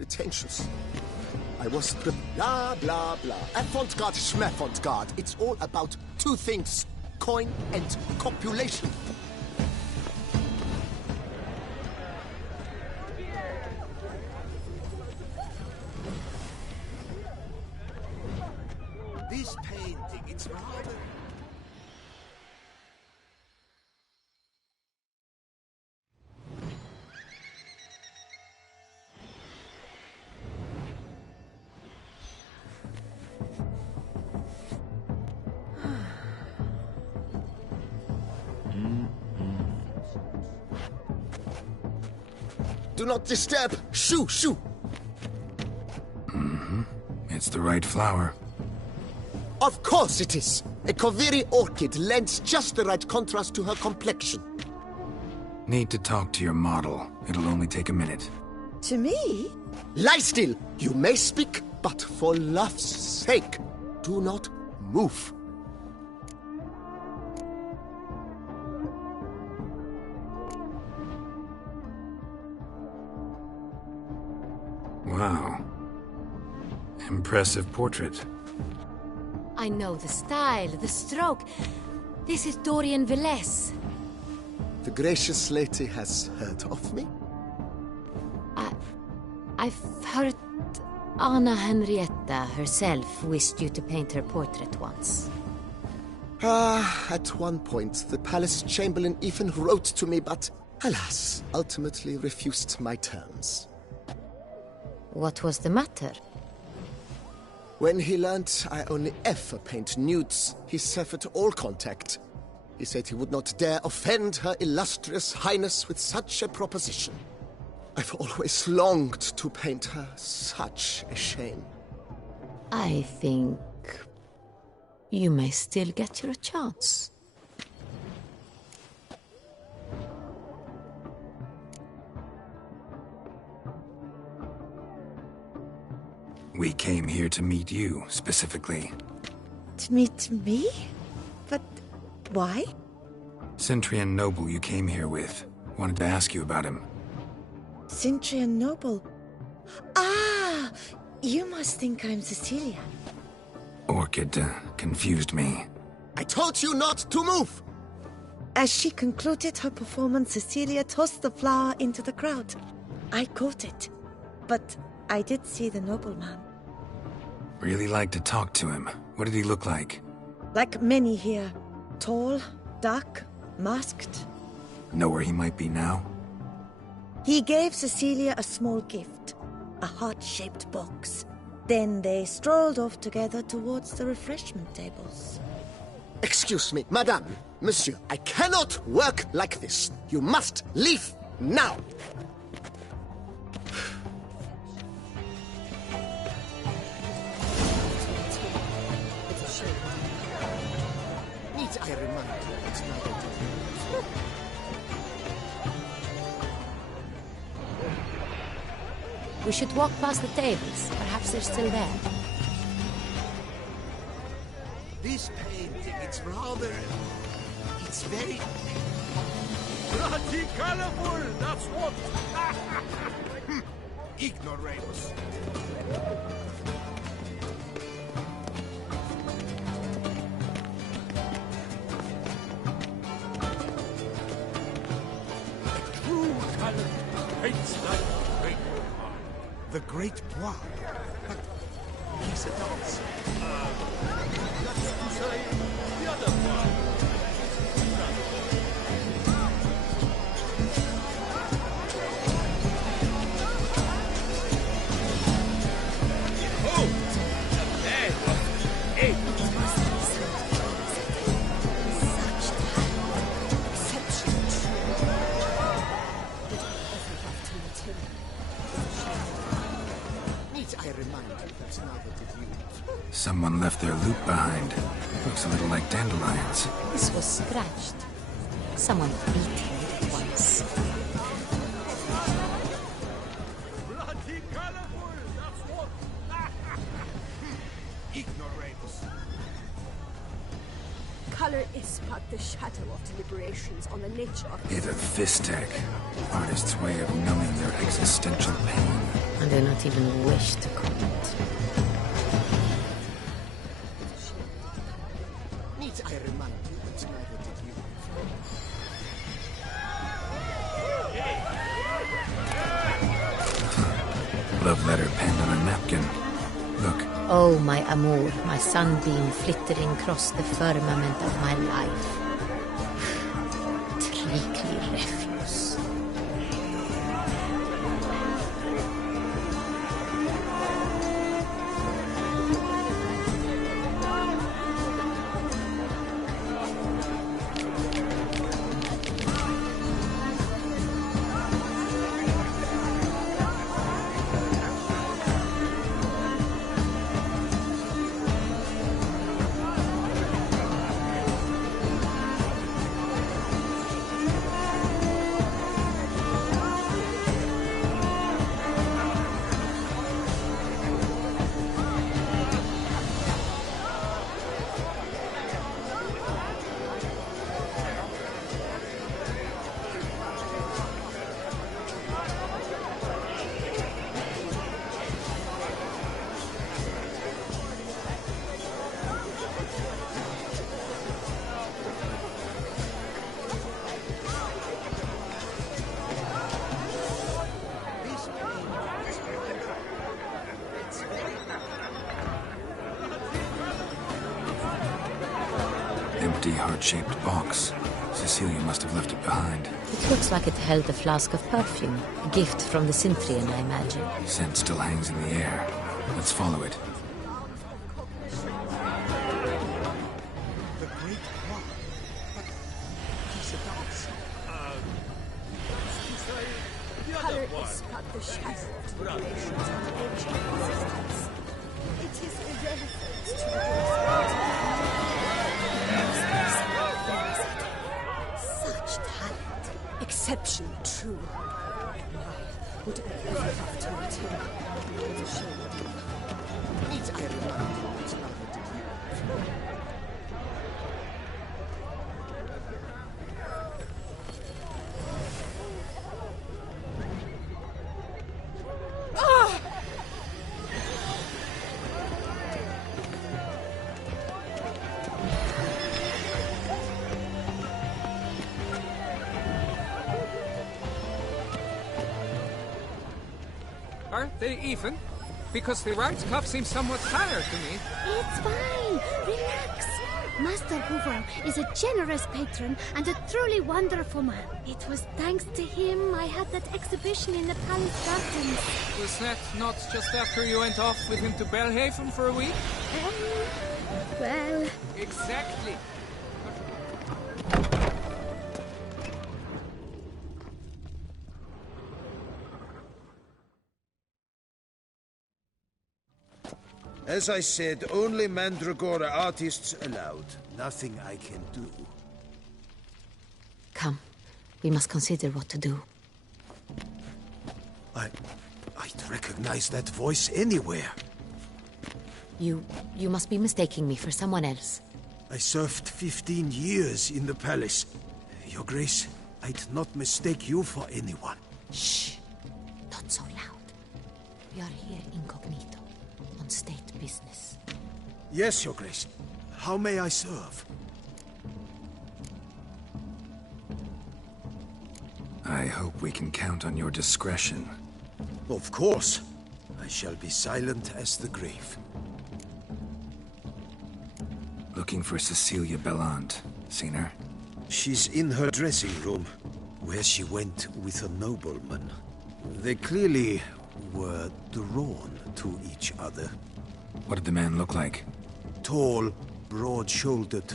pretensions. I was the blah, blah, blah. Avant-garde, schmavant-garde. It's all about two things. Coin and copulation. This painting, it's rather... Do not disturb! Shoo, shoo! It's the right flower. Of course it is! A Koviri orchid lends just the right contrast to her complexion. Need to talk to your model. It'll only take a minute. To me? Lie still! You may speak, but for love's sake, do not move. Wow. Impressive portrait. I know the style, the stroke. This is Dorian Velez. The gracious lady has heard of me? I've heard Anna Henrietta herself wished you to paint her portrait once. At one point, the palace chamberlain even wrote to me, but alas, ultimately refused my terms. What was the matter? When he learned I only ever paint nudes, he severed all contact. He said he would not dare offend her illustrious highness with such a proposition. I've always longed to paint her. Such a shame. I think you may still get your chance. We came here to meet you, specifically. To meet me? But why? Cintrian Noble you came here with. Wanted to ask you about him. Cintrian Noble. Ah! You must think I'm Cecilia. Orchid confused me. I told you not to move! As she concluded her performance, Cecilia tossed the flower into the crowd. I caught it, but I did see the nobleman. Really like to talk to him. What did he look like? Like many here. Tall, dark, masked. Know where he might be now? He gave Cecilia a small gift, a heart-shaped box. Then they strolled off together towards the refreshment tables. Excuse me, madame, monsieur, I cannot work like this. You must leave now. Need I remind you, it's not a We should walk past the tables. Perhaps they're still there. This painting, it's rather... It's very... Bloody colorful, that's what! Ignoramus. True talent paints like great art. The great Bois. But he's a dancer. That's to say, the other Bois. Someone left their loot behind. Looks a little like dandelions. This was scratched. Someone beat him with it once. Bloody colorful, that's what! Ignoramus. Color is but the shadow of deliberations on the nature of... Either Fistek, artist's way of numbing their existential pain. I do not even wish to comment. Need I remind you that neither did you. Love letter penned on a napkin. Look. Oh, my amour, my sunbeam flittering across the firmament of my life. Treacly refuse. Empty, heart-shaped box. Cecilia must have left it behind. It looks like it held a flask of perfume. A gift from the Cintrian, I imagine. Scent still hangs in the air. Let's follow it. The great one. But he's a dancer. Color is but the shadow of the relations of nature and existence. It is irrelevant to the works such talent, exceptionally true. Why would I ever have told him? It's a shame. Need I remind you that neither did you. Are they even? Because the right cuff seems somewhat tired to me. It's fine. Relax. Master Hoover is a generous patron and a truly wonderful man. It was thanks to him I had that exhibition in the palace gardens. Was that not just after you went off with him to Belhaven for a week? Well... Exactly. As I said, only Mandragora artists allowed. Nothing I can do. Come, we must consider what to do. I'd recognize that voice anywhere. You must be mistaking me for someone else. I served 15 years in the palace. Your Grace, I'd not mistake you for anyone. Shh! Not so loud. We are here incognito, on state business. Yes, Your Grace. How may I serve? I hope we can count on your discretion. Of course. I shall be silent as the grave. Looking for Cecilia Bellant. Seen her? She's in her dressing room, where she went with a nobleman. They clearly were drawn to each other. What did the man look like? Tall, broad-shouldered,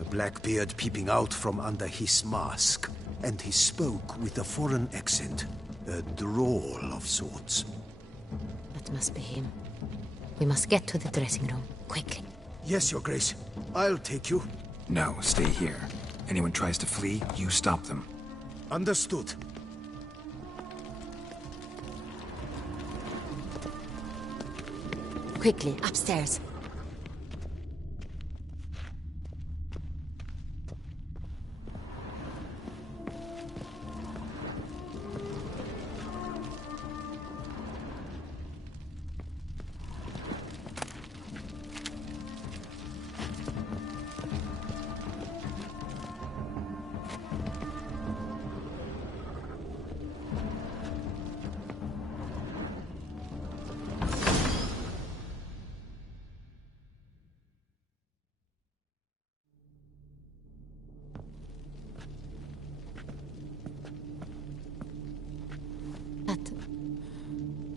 a black beard peeping out from under his mask, and he spoke with a foreign accent, a drawl of sorts. That must be him. We must get to the dressing room, quickly. Yes, Your Grace. I'll take you. No, stay here. Anyone tries to flee, you stop them. Understood. Quickly, upstairs.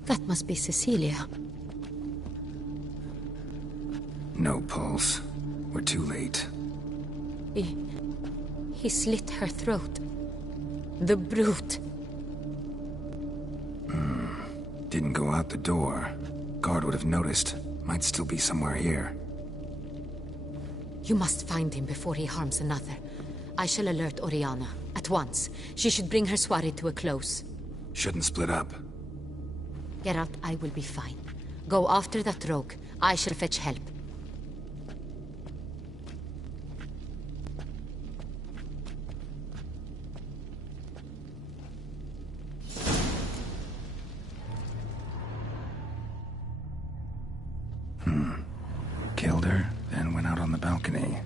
That must be Cecilia. No pulse. We're too late. He slit her throat. The brute. Didn't go out the door. Guard would have noticed. Might still be somewhere here. You must find him before he harms another. I shall alert Oriana. At once. She should bring her soirée to a close. Shouldn't split up. Geralt, I will be fine. Go after that rogue. I shall fetch help. Killed her, then went out on the balcony.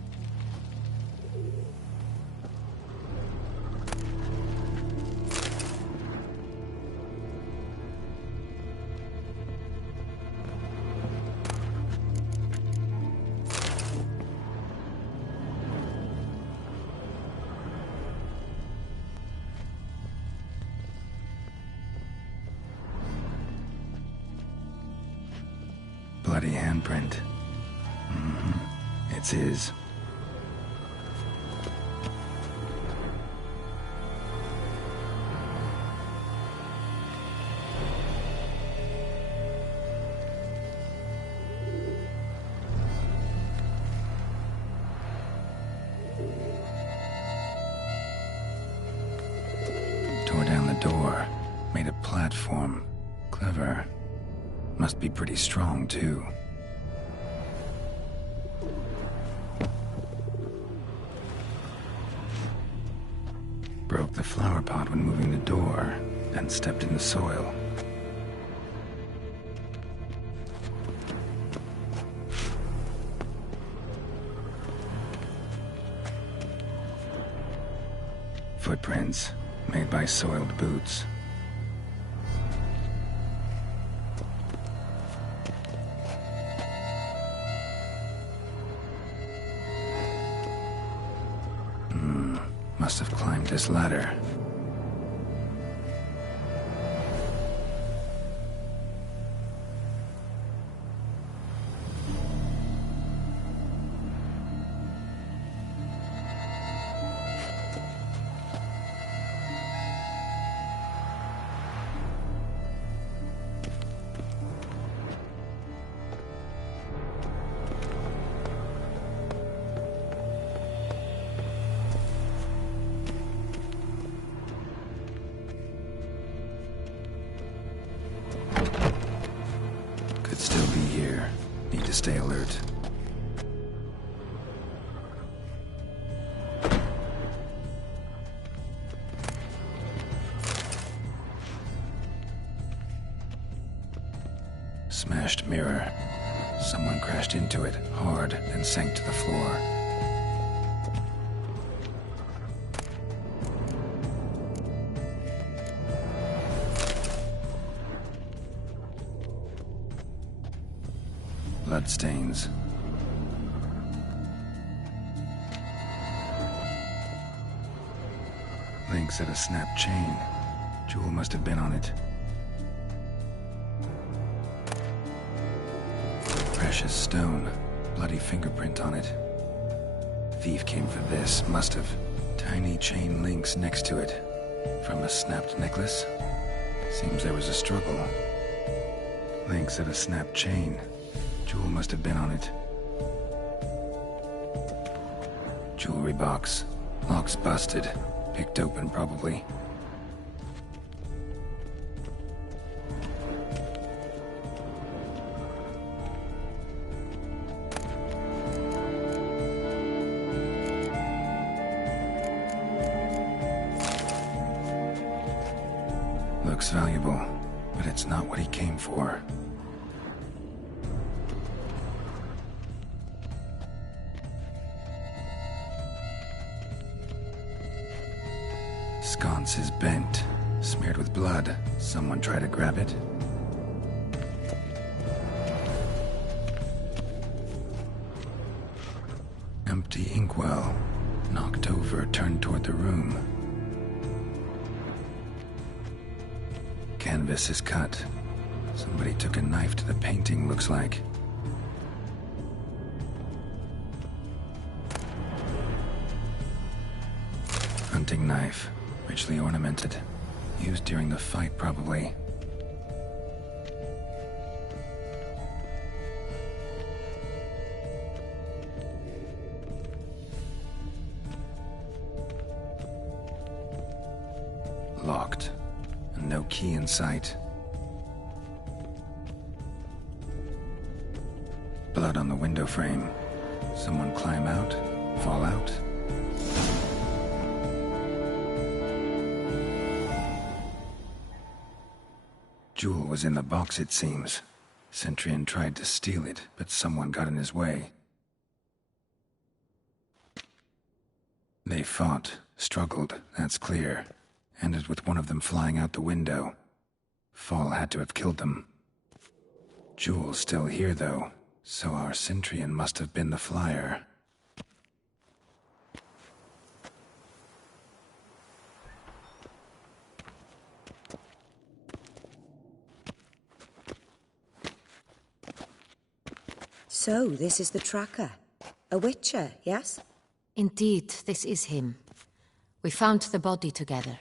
Bloody handprint. It's his. Tore down the door. Made a platform. Clever. Must be pretty strong, too. Broke the flower pot when moving the door, and stepped in the soil. Footprints, made by soiled boots. Must have climbed this ladder. Still be here. Need to stay alert. Smashed mirror. Someone crashed into it hard, then sank to the floor. Bloodstains. Links at a snapped chain. Jewel must have been on it. Precious stone. Bloody fingerprint on it. Thief came for this, must have. Tiny chain links next to it. From a snapped necklace? Seems there was a struggle. Links at a snapped chain. Jewel must have been on it. Jewelry box. Lock's busted. Picked open, probably. Looks valuable, but it's not what he came for. Sconce is bent, smeared with blood. Someone try to grab it. Empty inkwell. Knocked over, turned toward the room. Canvas is cut. Somebody took a knife to the painting, looks like. Hunting knife, richly ornamented. Used during the fight, probably. Locked. And no key in sight. Blood on the window frame. Someone climb out? Fall out? Jewel was in the box, it seems. Centurion tried to steal it, but someone got in his way. They fought, struggled, that's clear. Ended with one of them flying out the window. Fall had to have killed them. Jewel's still here, though, so our Centurion must have been the flyer. So, this is the tracker. A Witcher, yes? Indeed, this is him. We found the body together.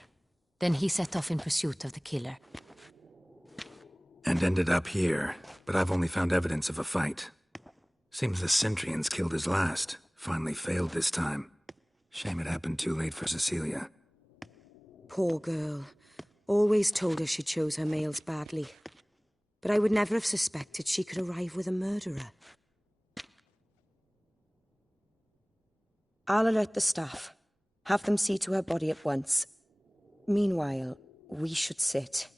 Then he set off in pursuit of the killer. And ended up here, but I've only found evidence of a fight. Seems the Centurions killed his last. Finally failed this time. Shame it happened too late for Cecilia. Poor girl. Always told her she chose her males badly. But I would never have suspected she could arrive with a murderer. I'll alert the staff. Have them see to her body at once. Meanwhile, we should sit.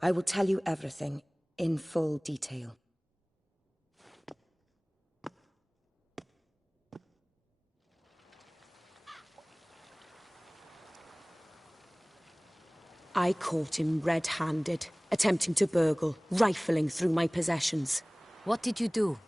I will tell you everything, in full detail. I caught him red-handed, attempting to burgle, rifling through my possessions. What did you do?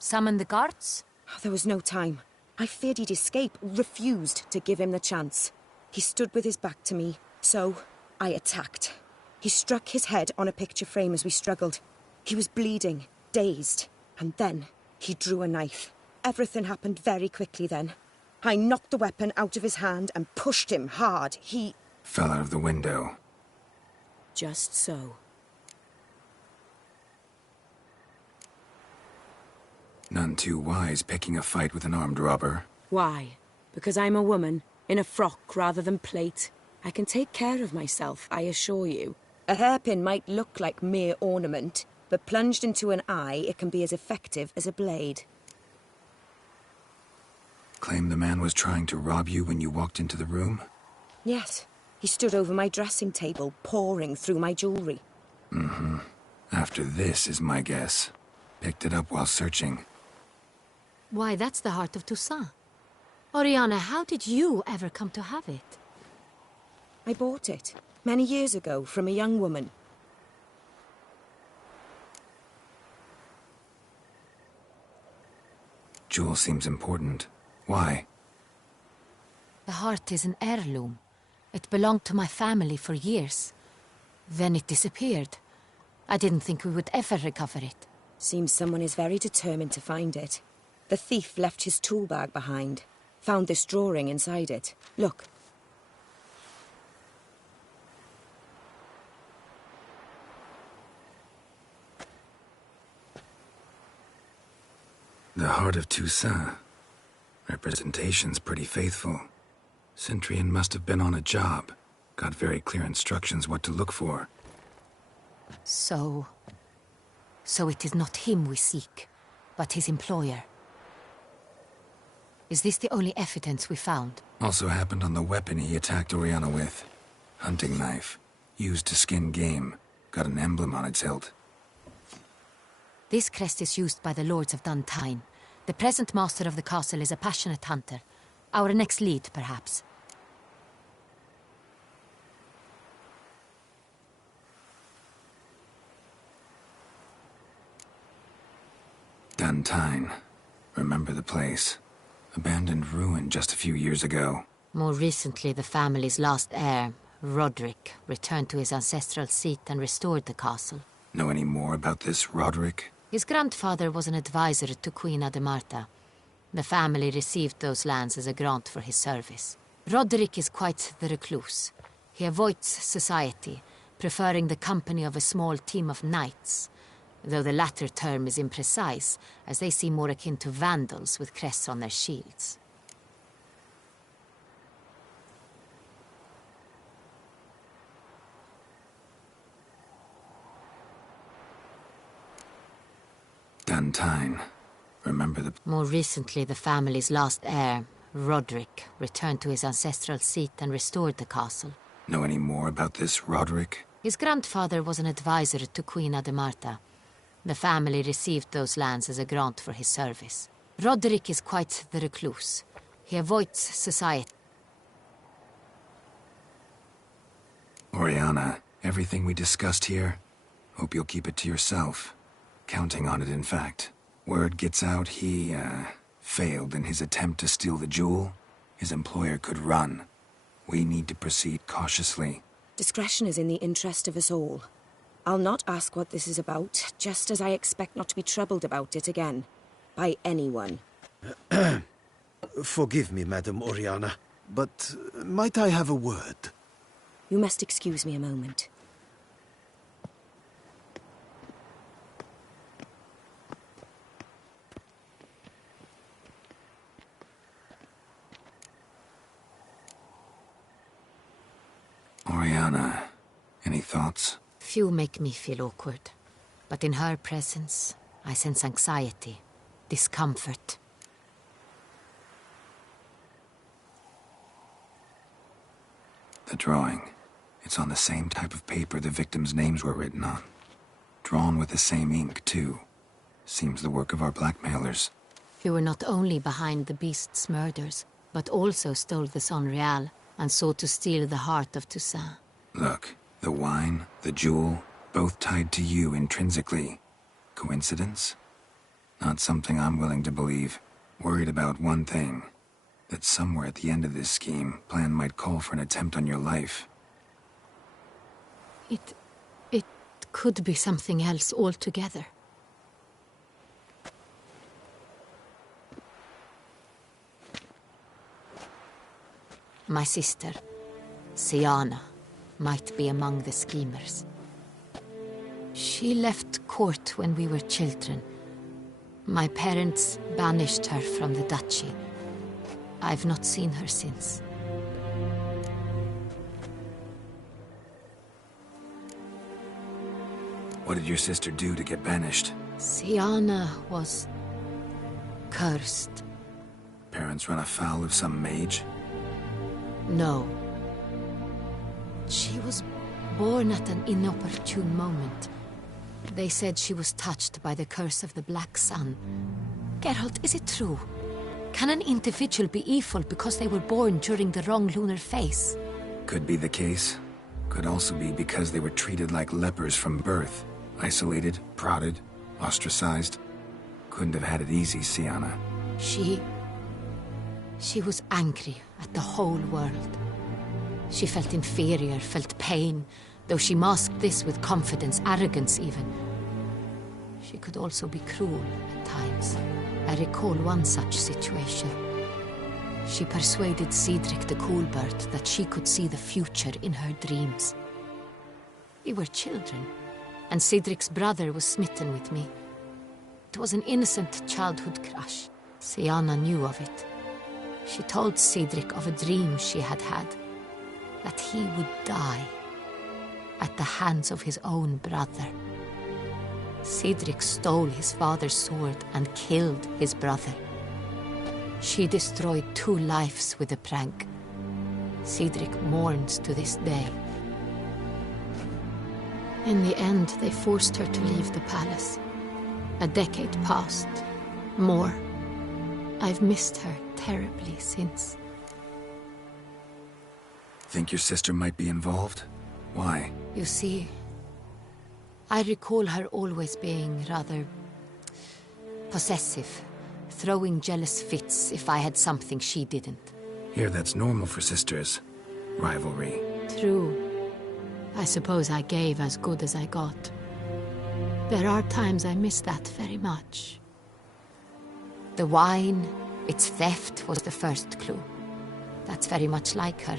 Summon the guards? There was no time. I feared he'd escape, refused to give him the chance. He stood with his back to me, so I attacked. He struck his head on a picture frame as we struggled. He was bleeding, dazed, and then he drew a knife. Everything happened very quickly then. I knocked the weapon out of his hand and pushed him hard. He fell out of the window. Just so. None too wise picking a fight with an armed robber. Why? Because I'm a woman, in a frock rather than plate. I can take care of myself, I assure you. A hairpin might look like mere ornament, but plunged into an eye, it can be as effective as a blade. Claim the man was trying to rob you when you walked into the room? Yes. He stood over my dressing table, pouring through my jewelry. Mm-hmm. After this is my guess. Picked it up while searching. Why, that's the heart of Toussaint. Oriana, how did you ever come to have it? I bought it, many years ago, from a young woman. Jewel seems important. Why? The heart is an heirloom. It belonged to my family for years. Then it disappeared. I didn't think we would ever recover it. Seems someone is very determined to find it. The thief left his tool bag behind. Found this drawing inside it. Look. The heart of Toussaint. Representation's pretty faithful. Centurion must have been on a job. Got very clear instructions what to look for. So it is not him we seek, but his employer. Is this the only evidence we found? Also happened on the weapon he attacked Oriana with. Hunting knife. Used to skin game. Got an emblem on its hilt. This crest is used by the Lords of Duntine. The present master of the castle is a passionate hunter. Our next lead, perhaps. Duntine. Remember the place. Abandoned ruin just a few years ago. More recently, the family's last heir, Roderick, returned to his ancestral seat and restored the castle. Know any more about this, Roderick? His grandfather was an advisor to Queen Ademarta. The family received those lands as a grant for his service. Roderick is quite the recluse. He avoids society, preferring the company of a small team of knights, though the latter term is imprecise, as they seem more akin to vandals with crests on their shields. Duntine. Remember the... More recently, the family's last heir, Roderick, returned to his ancestral seat and restored the castle. Know any more about this, Roderick? His grandfather was an advisor to Queen Ademarta. The family received those lands as a grant for his service. Roderick is quite the recluse. He avoids society. Oriana, everything we discussed here, hope you'll keep it to yourself. Counting on it, in fact. Word gets out he, failed in his attempt to steal the jewel. His employer could run. We need to proceed cautiously. Discretion is in the interest of us all. I'll not ask what this is about, just as I expect not to be troubled about it again. By anyone. Forgive me, Madam Oriana, but might I have a word? You must excuse me a moment. Oriana, any thoughts? Few make me feel awkward, but in her presence, I sense anxiety, discomfort. The drawing. It's on the same type of paper the victims' names were written on. Drawn with the same ink, too. Seems the work of our blackmailers. Who were not only behind the beast's murders, but also stole the Son Real and sought to steal the heart of Toussaint. Look, the wine, the jewel, both tied to you intrinsically. Coincidence? Not something I'm willing to believe. Worried about one thing. That somewhere at the end of this scheme, plan might call for an attempt on your life. It could be something else altogether. My sister, Siana, might be among the schemers. She left court when we were children. My parents banished her from the duchy. I've not seen her since. What did your sister do to get banished? Siana was cursed. Parents run afoul of some mage? No. She was born at an inopportune moment. They said she was touched by the curse of the Black Sun. Geralt, is it true? Can an individual be evil because they were born during the wrong lunar phase? Could be the case. Could also be because they were treated like lepers from birth. Isolated, prodded, ostracized. Couldn't have had it easy, Siana. She was angry at the whole world. She felt inferior, felt pain, though she masked this with confidence, arrogance even. She could also be cruel at times. I recall one such situation. She persuaded Cedric the Coolbird that she could see the future in her dreams. We were children, and Cedric's brother was smitten with me. It was an innocent childhood crush. Siana knew of it. She told Cedric of a dream she had had, that he would die at the hands of his own brother. Cedric stole his father's sword and killed his brother. She destroyed 2 lives with a prank. Cedric mourns to this day. In the end, they forced her to leave the palace. A decade passed. More. I've missed her terribly since. Think your sister might be involved? Why? You see, I recall her always being rather possessive, throwing jealous fits if I had something she didn't. Here, that's normal for sisters. Rivalry. True. I suppose I gave as good as I got. There are times I miss that very much. The wine, its theft, was the first clue. That's very much like her.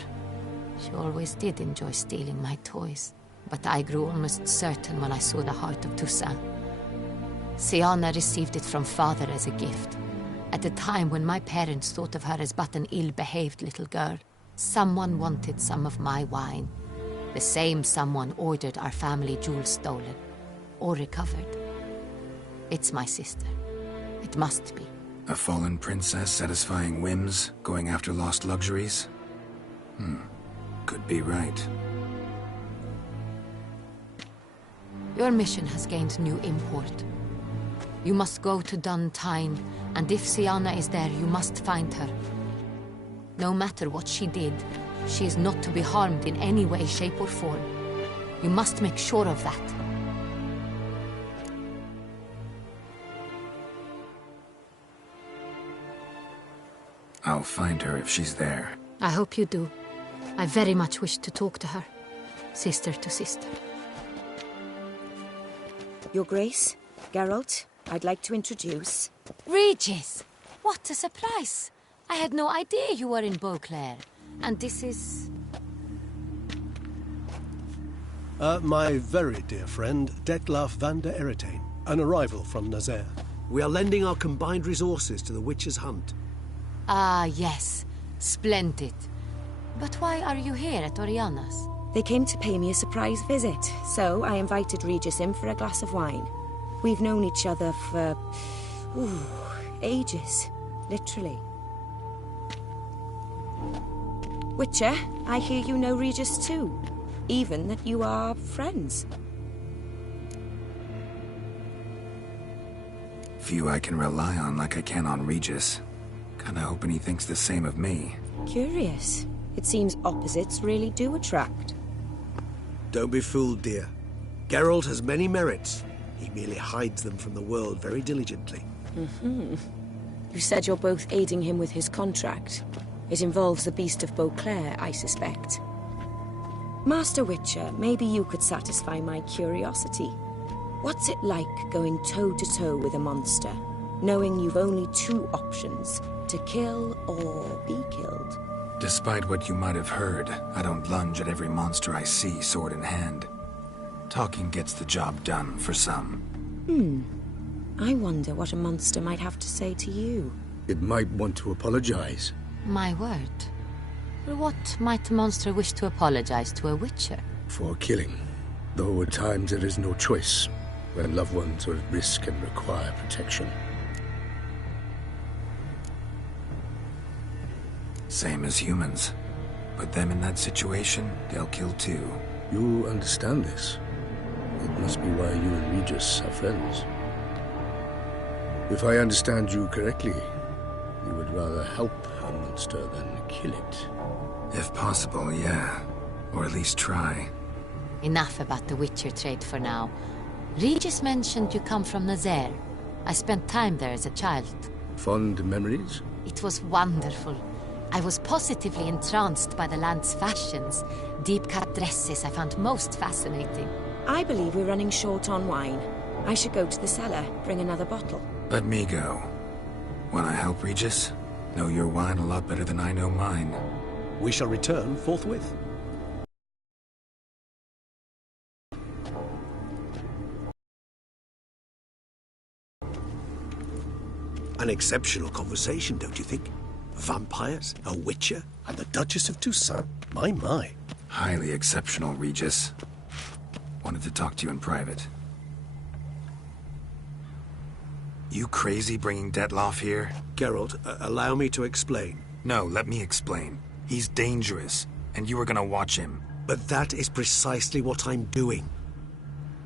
She always did enjoy stealing my toys. But I grew almost certain when I saw the heart of Toussaint. Syanna received it from father as a gift. At a time when my parents thought of her as but an ill-behaved little girl, someone wanted some of my wine. The same someone ordered our family jewels stolen, or recovered. It's my sister. It must be. A fallen princess satisfying whims, going after lost luxuries? Could be right. Your mission has gained new import. You must go to Dun Tine, and if Syanna is there, you must find her. No matter what she did, she is not to be harmed in any way, shape, or form. You must make sure of that. I'll find her if she's there. I hope you do. I very much wish to talk to her. Sister to sister. Your Grace, Geralt, I'd like to introduce... Regis! What a surprise! I had no idea you were in Beauclair. And this is... My very dear friend, Dettlaff van der Eretain, an arrival from Nazaire. We are lending our combined resources to the Witcher's Hunt. Ah, yes. Splendid. But why are you here at Oriana's? They came to pay me a surprise visit, so I invited Regis in for a glass of wine. We've known each other for... ages. Literally. Witcher, I hear you know Regis too. Even that you are friends. Few I can rely on like I can on Regis. Kinda hoping he thinks the same of me. Curious. It seems opposites really do attract. Don't be fooled, dear. Geralt has many merits. He merely hides them from the world very diligently. You said you're both aiding him with his contract. It involves the Beast of Beauclair, I suspect. Master Witcher, maybe you could satisfy my curiosity. What's it like going toe-to-toe with a monster, knowing you've only two options, to kill or be killed? Despite what you might have heard, I don't lunge at every monster I see sword in hand. Talking gets the job done for some. I wonder what a monster might have to say to you. It might want to apologize. My word. What might a monster wish to apologize to a witcher? For killing. Though at times there is no choice, when loved ones are at risk and require protection. Same as humans. Put them in that situation, they'll kill too. You understand this. It must be why you and Regis are friends. If I understand you correctly, you would rather help a monster than kill it. If possible, yeah. Or at least try. Enough about the Witcher trade for now. Regis mentioned you come from Nazaire. I spent time there as a child. Fond memories? It was wonderful. I was positively entranced by the land's fashions. Deep-cut dresses I found most fascinating. I believe we're running short on wine. I should go to the cellar, bring another bottle. Let me go. Wanna help, Regis? Know your wine a lot better than I know mine. We shall return forthwith. An exceptional conversation, don't you think? Vampires, a witcher, and the Duchess of Toussaint. My. Highly exceptional, Regis. Wanted to talk to you in private. You crazy bringing Dettlaff here? Geralt, allow me to explain. No, let me explain. He's dangerous, and you were gonna watch him. But that is precisely what I'm doing.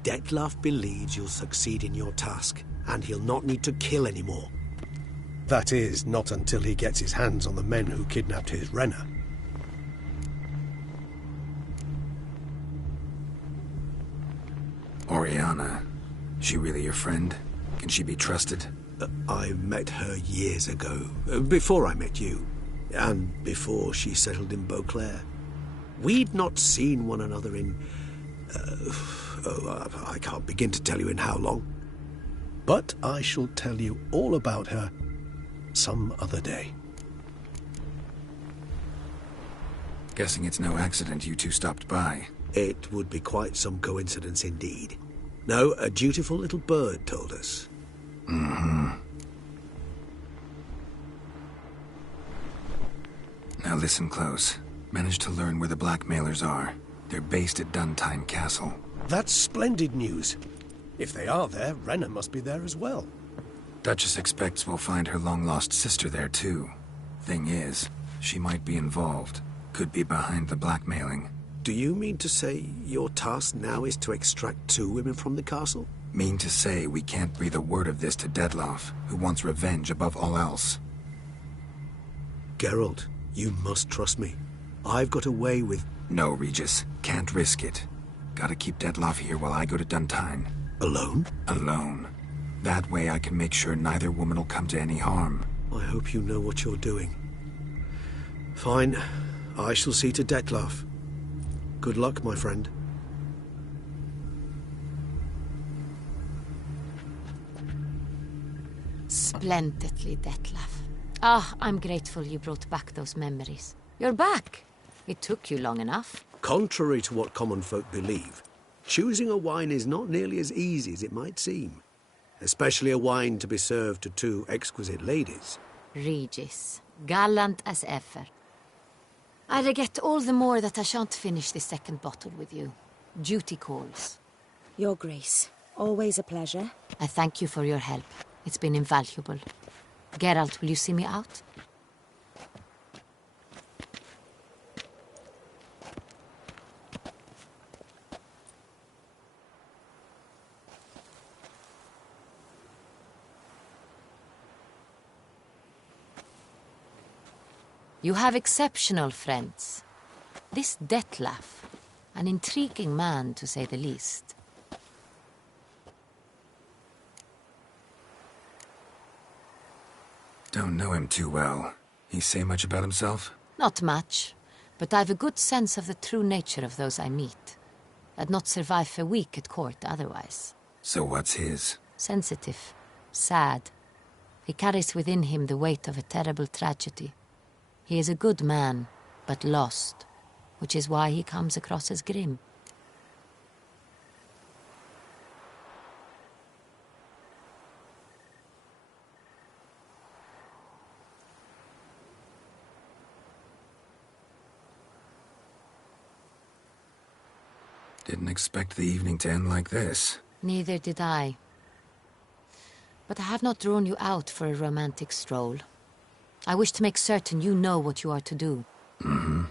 Dettlaff believes you'll succeed in your task, and he'll not need to kill anymore. That is, not until he gets his hands on the men who kidnapped his Renna. Oriana. She really your friend? Can she be trusted? I met her years ago, before I met you, and before she settled in Beauclair. We'd not seen one another in I can't begin to tell you in how long. But I shall tell you all about her some other day. Guessing it's no accident you two stopped by. It would be quite some coincidence indeed. No, a dutiful little bird told us. Mm-hmm. Now listen close. Managed to learn where the blackmailers are. They're based at Duntime Castle. That's splendid news. If they are there, Renna must be there as well. Duchess expects we'll find her long-lost sister there, too. Thing is, she might be involved. Could be behind the blackmailing. Do you mean to say your task now is to extract 2 women from the castle? Mean to say we can't breathe a word of this to Dettlaff, who wants revenge above all else. Geralt, you must trust me. I've got away with... No, Regis. Can't risk it. Gotta keep Dettlaff here while I go to Duntine. Alone? Alone. That way I can make sure neither woman will come to any harm. I hope you know what you're doing. Fine. I shall see to Dettlaff. Good luck, my friend. Splendidly, Dettlaff. Ah, I'm grateful you brought back those memories. You're back. It took you long enough. Contrary to what common folk believe, choosing a wine is not nearly as easy as it might seem. Especially a wine to be served to 2 exquisite ladies. Regis, gallant as ever. I regret all the more that I shan't finish the second bottle with you. Duty calls. Your Grace, always a pleasure. I thank you for your help. It's been invaluable. Geralt, will you see me out? You have exceptional friends. This Dettlaff, an intriguing man to say the least. Don't know him too well. He say much about himself? Not much, but I've a good sense of the true nature of those I meet. I'd not survive a week at court otherwise. So what's his? Sensitive, sad. He carries within him the weight of a terrible tragedy. He is a good man, but lost, which is why he comes across as grim. Didn't expect the evening to end like this. Neither did I. But I have not drawn you out for a romantic stroll. I wish to make certain you know what you are to do. Mm-hmm.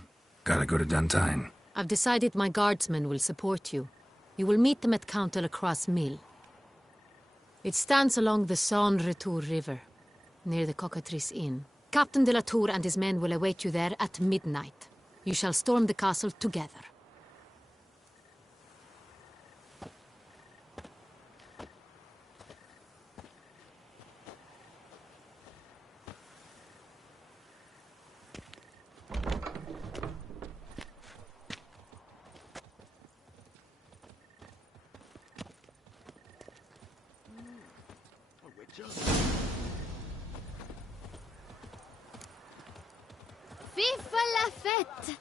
Gotta go to Duntine. I've decided my guardsmen will support you. You will meet them at Count Delacroix's mill. It stands along the Saône-Retour River, near the Cockatrice Inn. Captain de la Tour and his men will await you there at midnight. You shall storm the castle together. Vive la fête!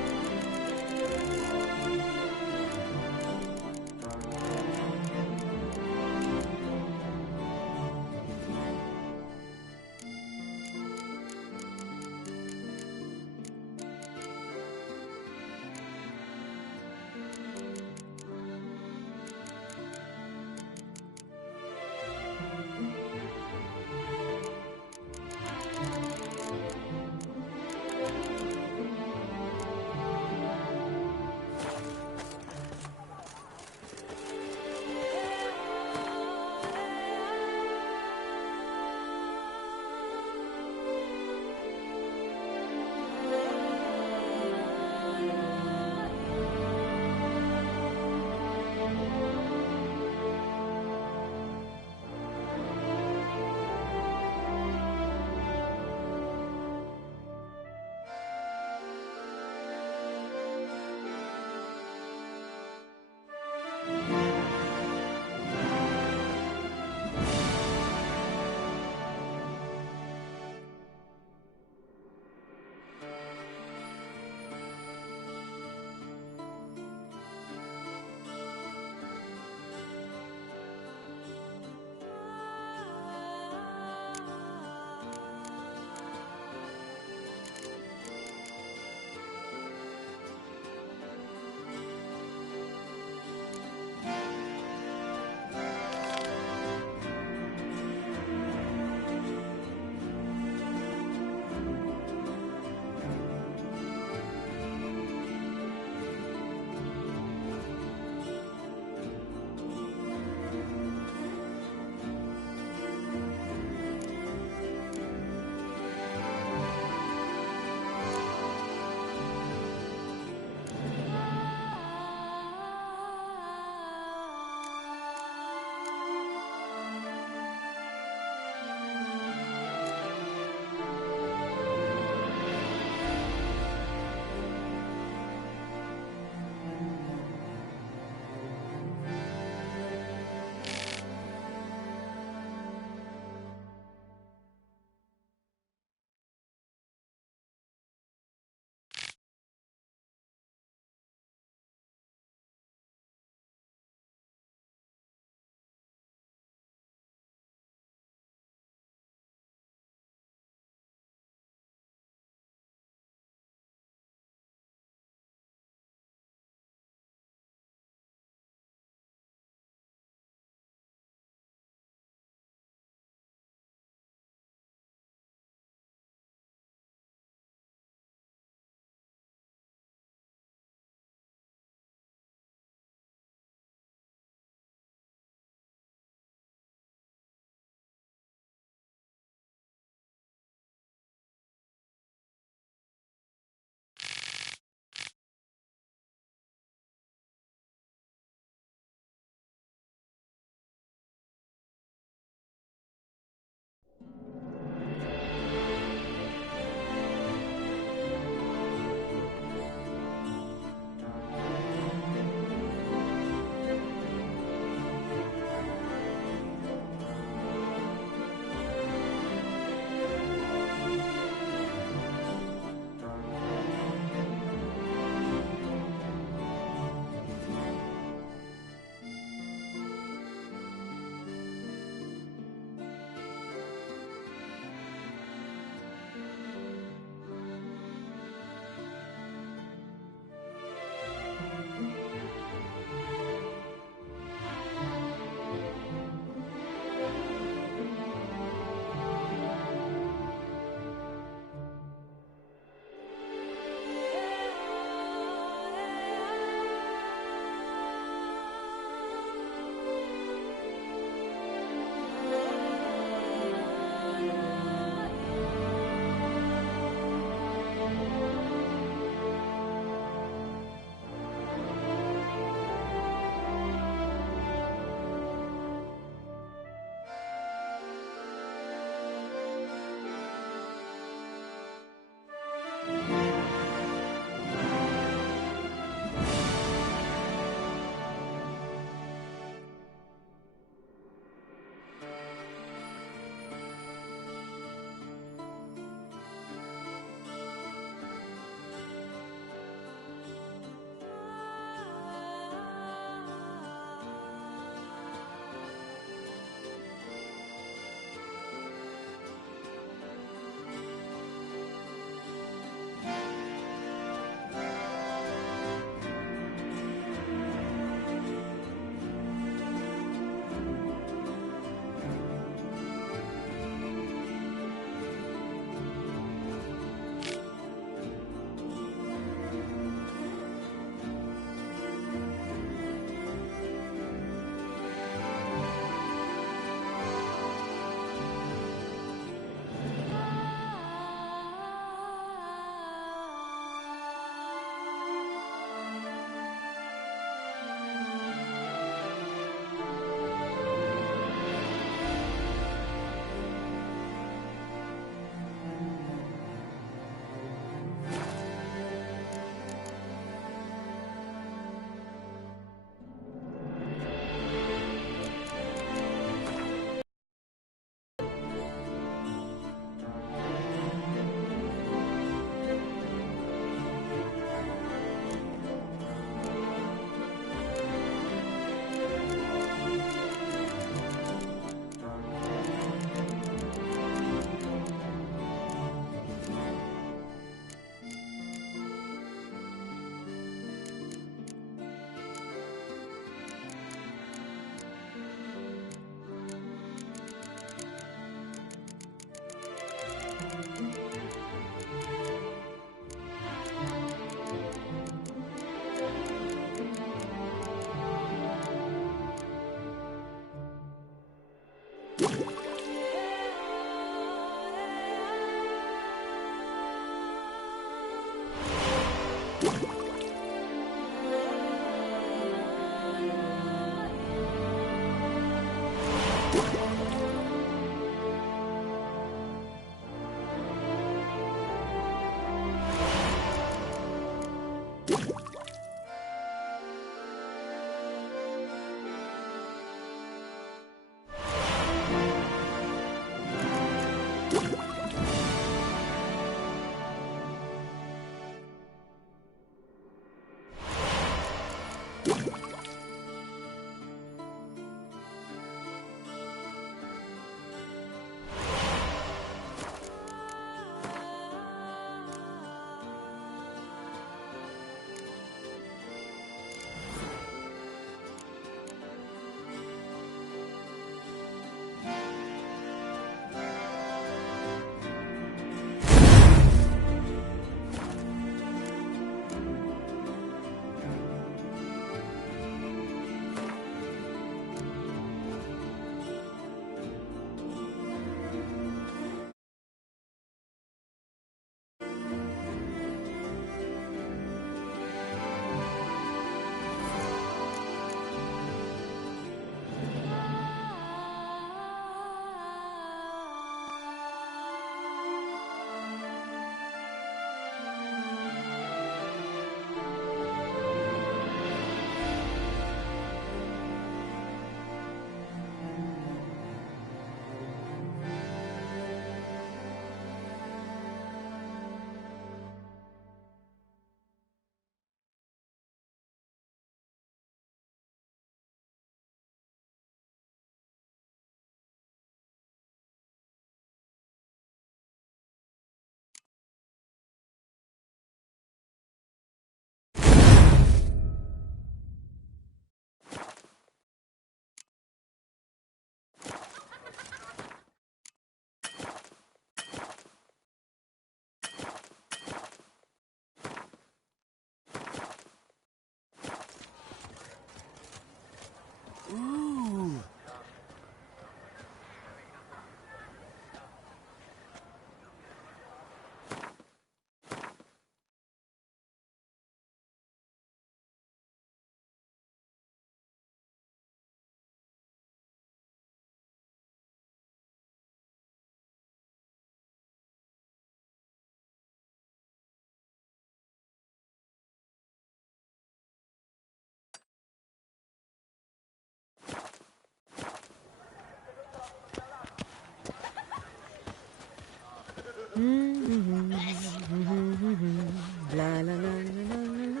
La la la la la la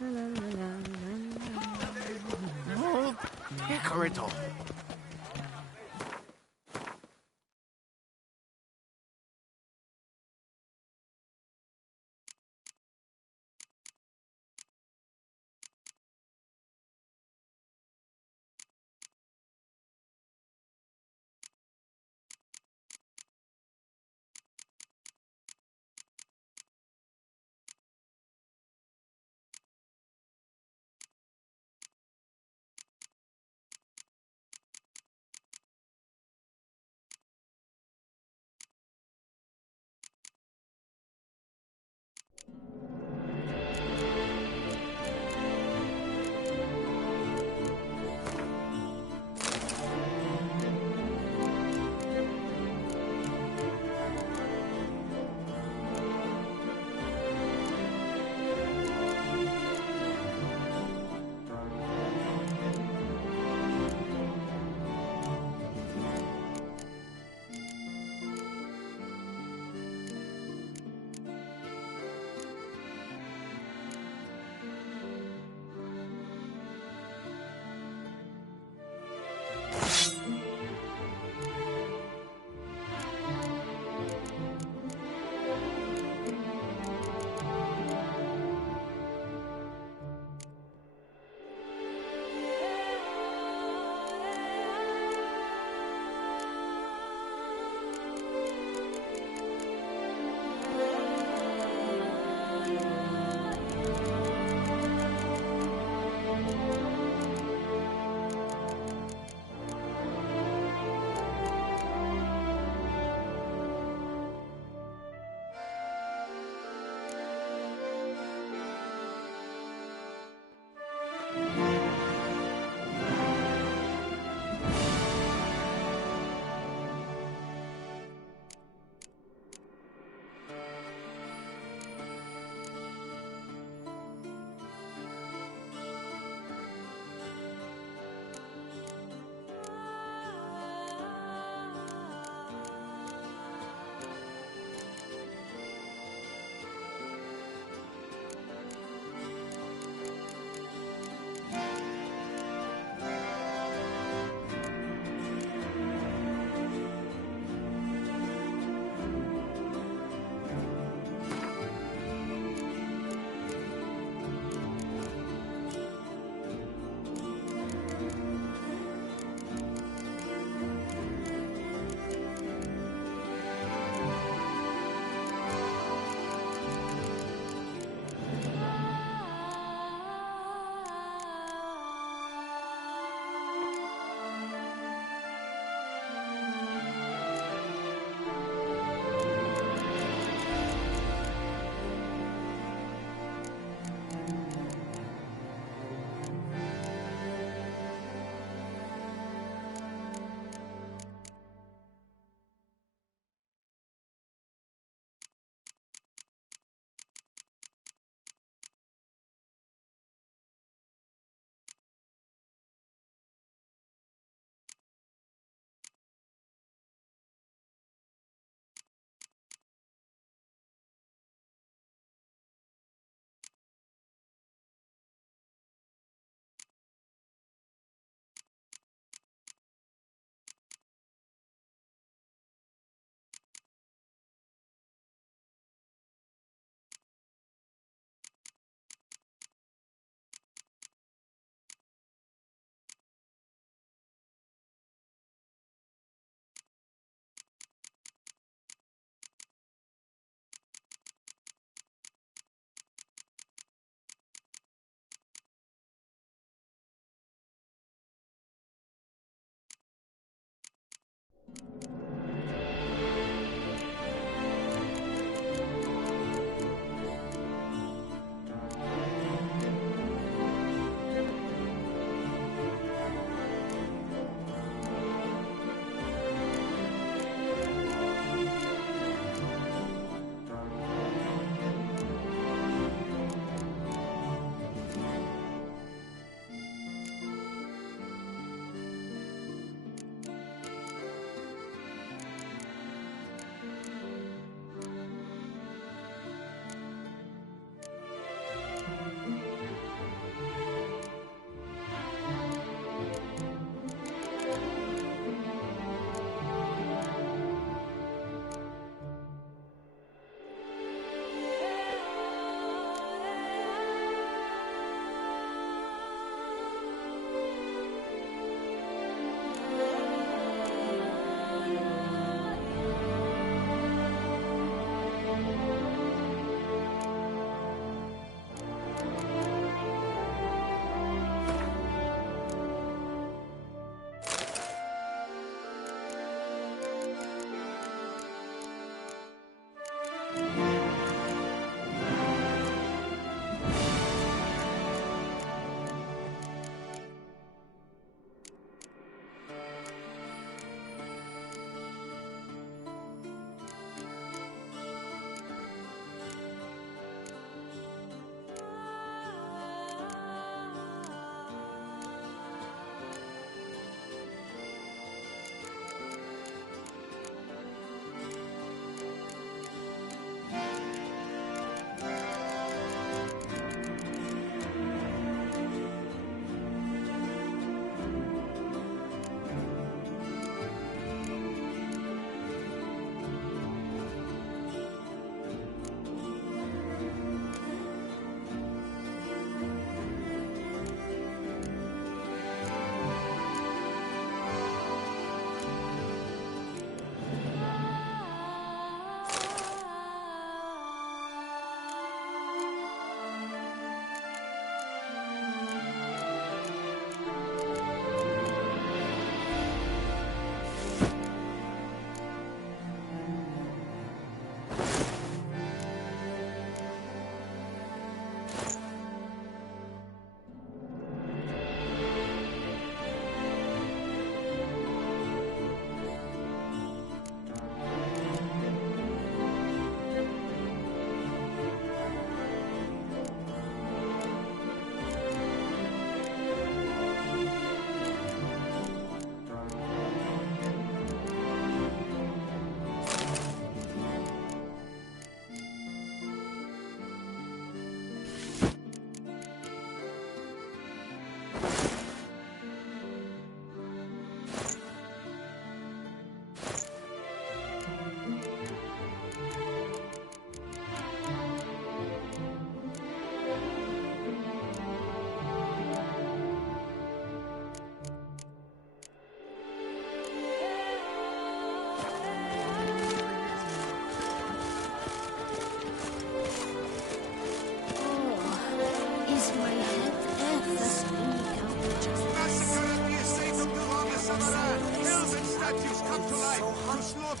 la la la. No, Hickoryton.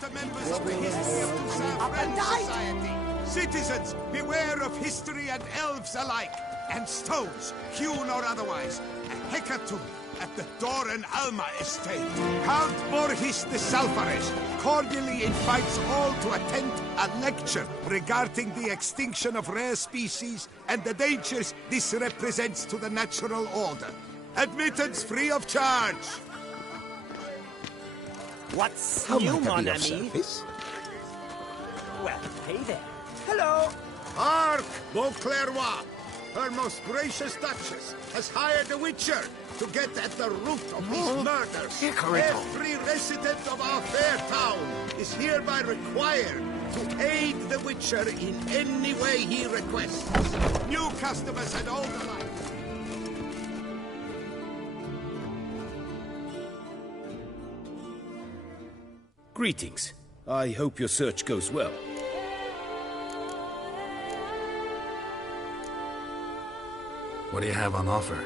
the members of the History of Toussaint Friends Society. Citizens, beware of history and elves alike, and stones, hewn or otherwise. A hecatomb at the Doran Alma estate. Count Borges de Salfares cordially invites all to attend a lecture regarding the extinction of rare species and the dangers this represents to the natural order. Admittance free of charge. What's How new, might I mon be of ami? service? Well, hey there. Hello. Hark, Beauclervois! Her most gracious Duchess has hired a witcher to get at the root of these murders. Every resident of our fair town is hereby required to aid the witcher in any way he requests. New customers and old alike. Greetings. I hope your search goes well. What do you have on offer?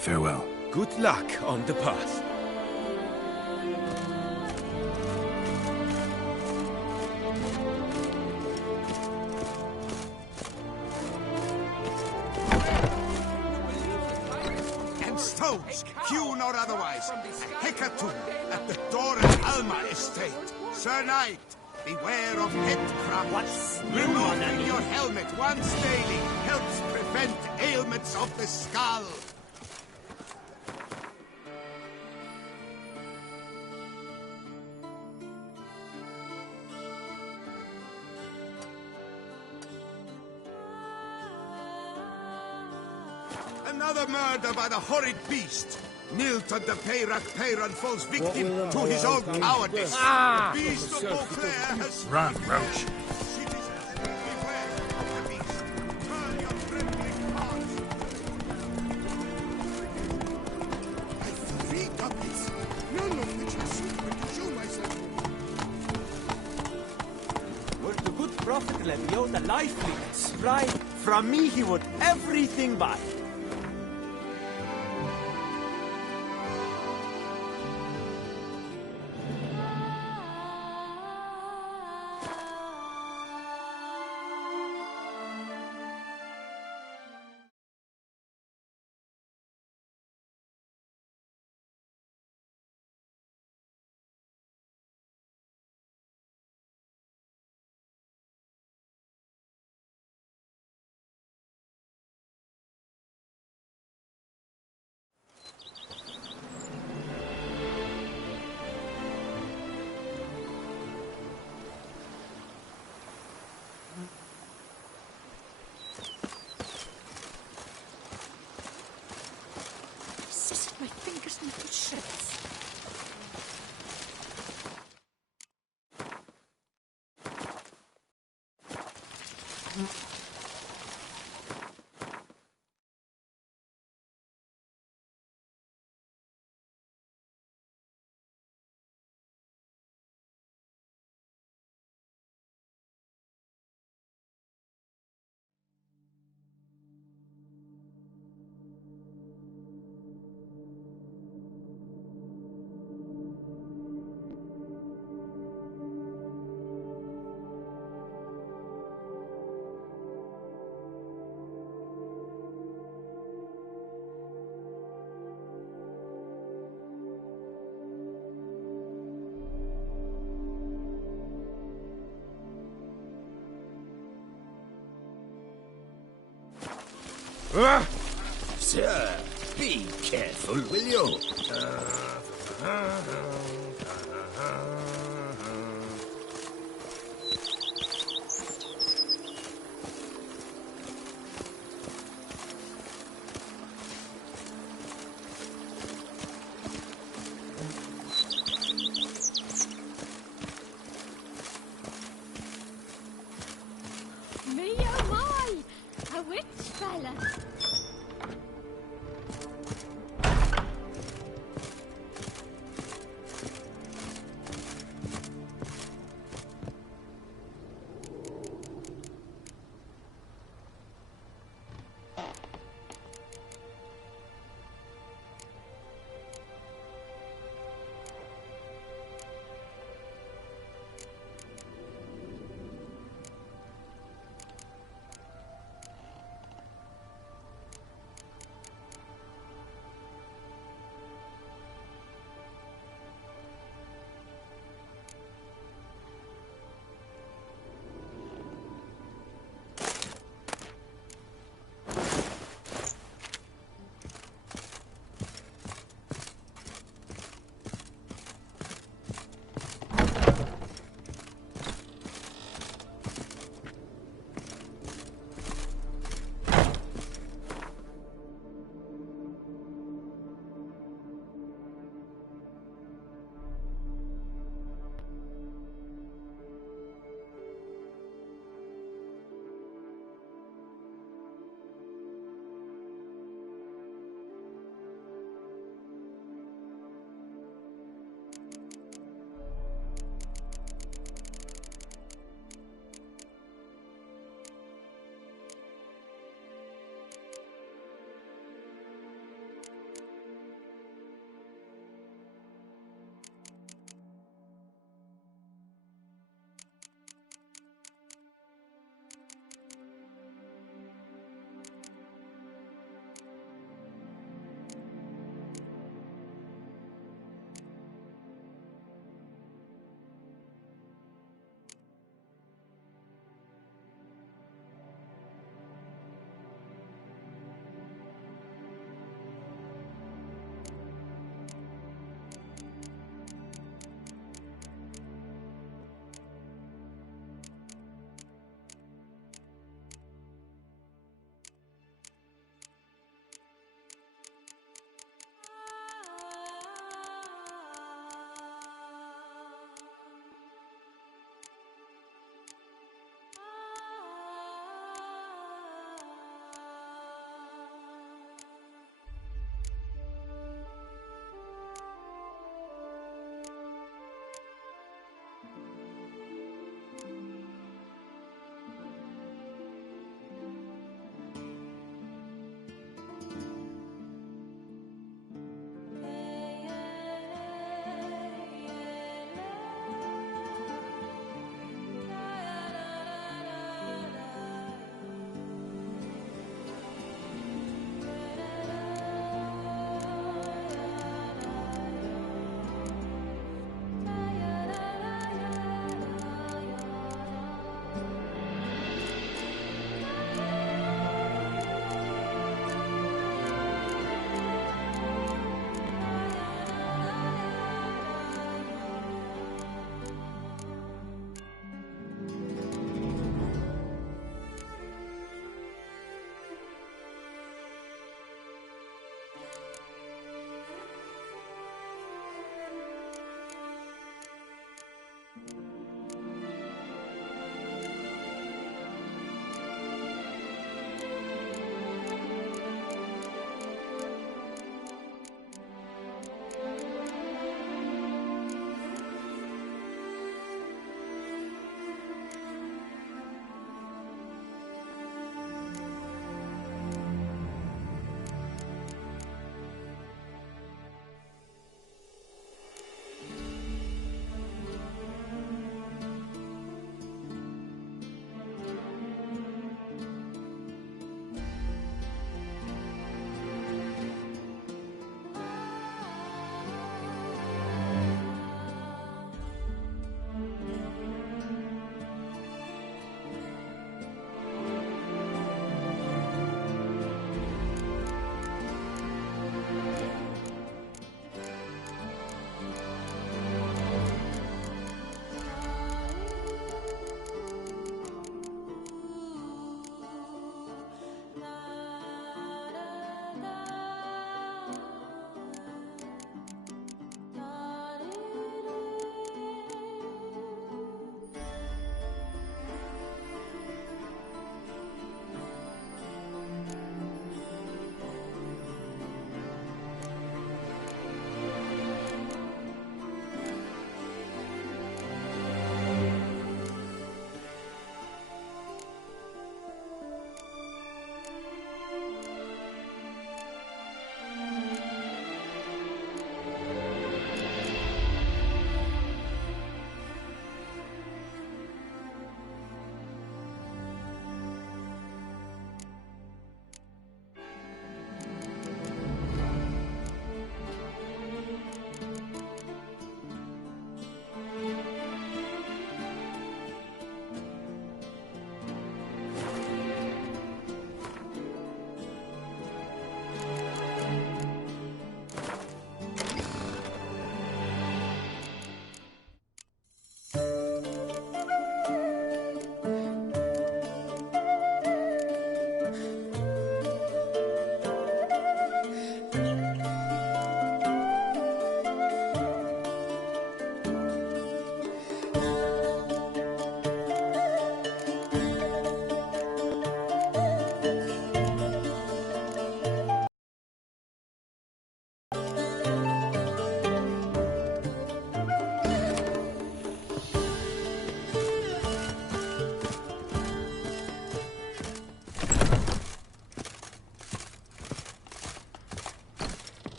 Farewell. Good luck on the path. stones, hewn or otherwise. A hecatomb at the Doran Alma estate. Sir Knight, beware of head cramps. Removing your helmet once daily helps prevent ailments of the skull. Another murder by the horrid beast. Nilton de Peyrac Peyran falls victim to his own cowardice. Ah! The beast of Beauclair has... Run, Roach. Were the good prophet Leviot the lifeless, right? From me he would everything buy. My fingers into shreds. Sir, be careful, will you? Me oh my! A witch fella!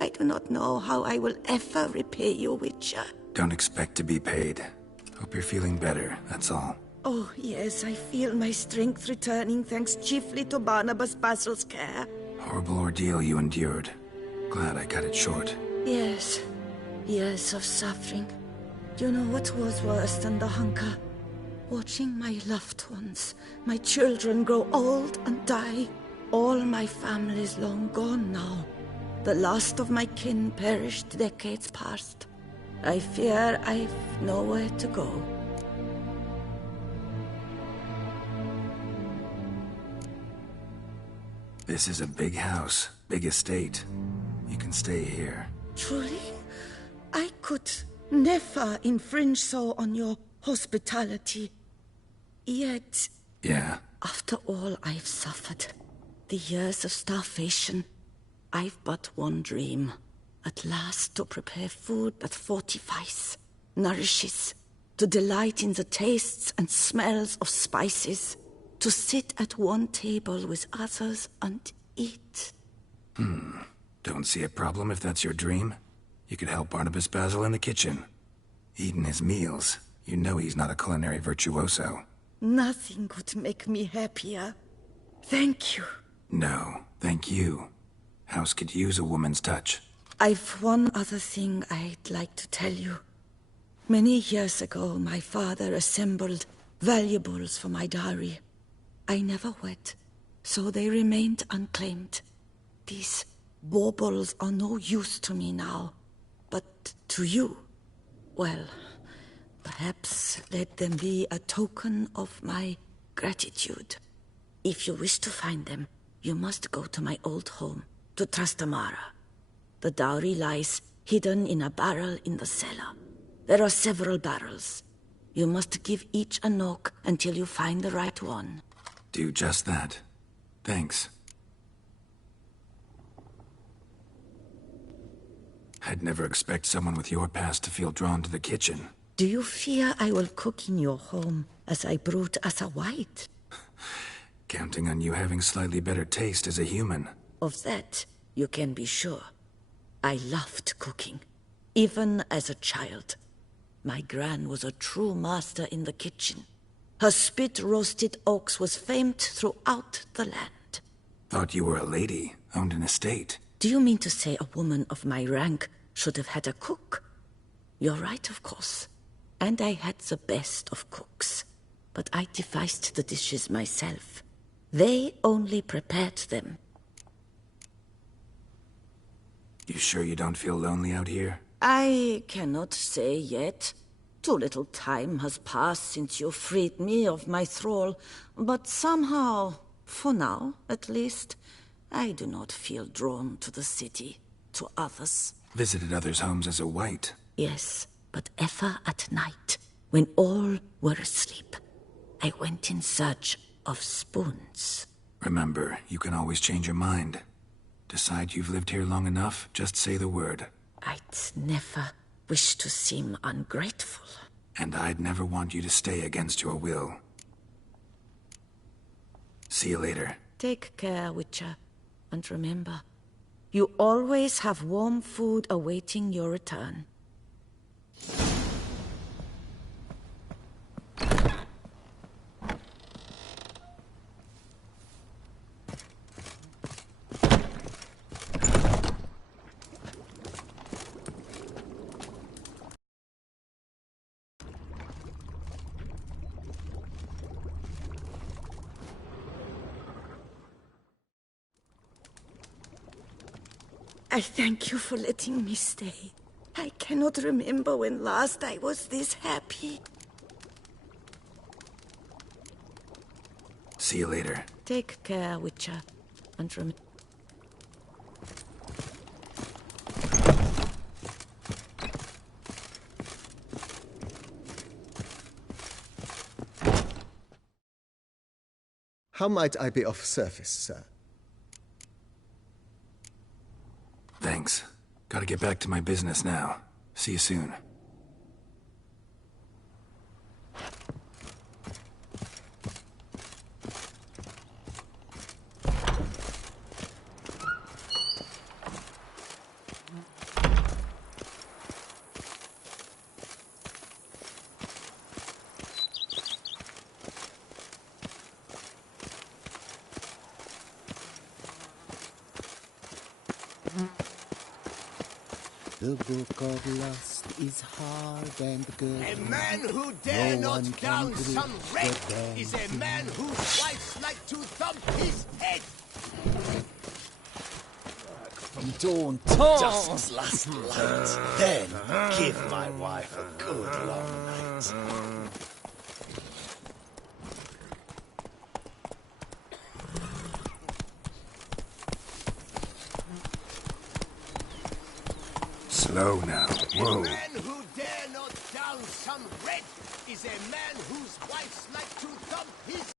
I do not know how I will ever repay you, Witcher. Don't expect to be paid. Hope you're feeling better, that's all. Oh, yes, I feel my strength returning thanks chiefly to Barnabas Basil's care. Horrible ordeal you endured. Glad I cut it short. Yes, years of suffering. Do you know what was worse than the hunger? Watching my loved ones, my children grow old and die. All my family's long gone now. The last of my kin perished decades past. I fear I've nowhere to go. This is a big house, big estate. You can stay here. Truly? I could never infringe so on your hospitality. Yet... Yeah? After all I've suffered, the years of starvation, I've but one dream. At last to prepare food that fortifies, nourishes, to delight in the tastes and smells of spices, to sit at one table with others and eat. Don't see a problem if that's your dream. You could help Barnabas Basil in the kitchen. Eating his meals. You know he's not a culinary virtuoso. Nothing could make me happier. Thank you. No, thank you. House could use a woman's touch. I've one other thing I'd like to tell you. Many years ago, my father assembled valuables for my dowry. I never wed, so they remained unclaimed. These baubles are no use to me now, but to you, well, perhaps let them be a token of my gratitude. If you wish to find them, you must go to my old home, to Trastamara. The dowry lies hidden in a barrel in the cellar. There are several barrels. You must give each a knock until you find the right one. Do just that. Thanks. I'd never expect someone with your past to feel drawn to the kitchen. Do you fear I will cook in your home as I brewed as a white? Counting on you having slightly better taste as a human. Of that, you can be sure. I loved cooking, even as a child. My gran was a true master in the kitchen. Her spit-roasted ox was famed throughout the land. Thought you were a lady, owned an estate. Do you mean to say a woman of my rank should have had a cook? You're right, of course. And I had the best of cooks. But I devised the dishes myself. They only prepared them. You sure you don't feel lonely out here? I cannot say yet. Too little time has passed since you freed me of my thrall, but somehow, for now at least, I do not feel drawn to the city, to others. Visited others' homes as a white? Yes, but ever at night, when all were asleep. I went in search of spoons. Remember, you can always change your mind. Decide you've lived here long enough, just say the word. I'd never wish to seem ungrateful. And I'd never want you to stay against your will. See you later. Take care, Witcher. And remember, you always have warm food awaiting your return. I thank you for letting me stay. I cannot remember when last I was this happy. See you later. Take care, Witcher. And remember... How might I be of service, sir? Thanks. Gotta get back to my business now. See you soon. The book of lust is hard and good. A man who dare No one not can down grip some the wreck is a dancing. man whose wives like to thump his head. Don't just last light, then give my wife a good long night. Slow now. Whoa. A man who dare not down some red is a man whose wives like to thump his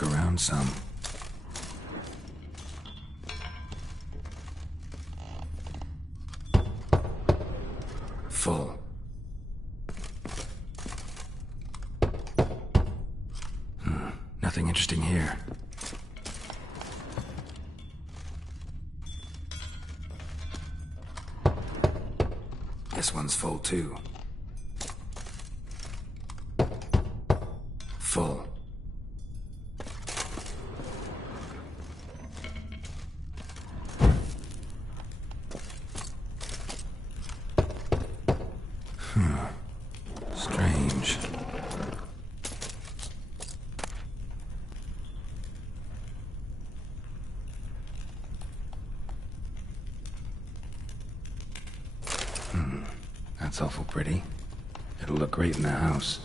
look around some. Full. Nothing interesting here. This one's full too. Full. Strange. That's awful pretty. It'll look great in the house.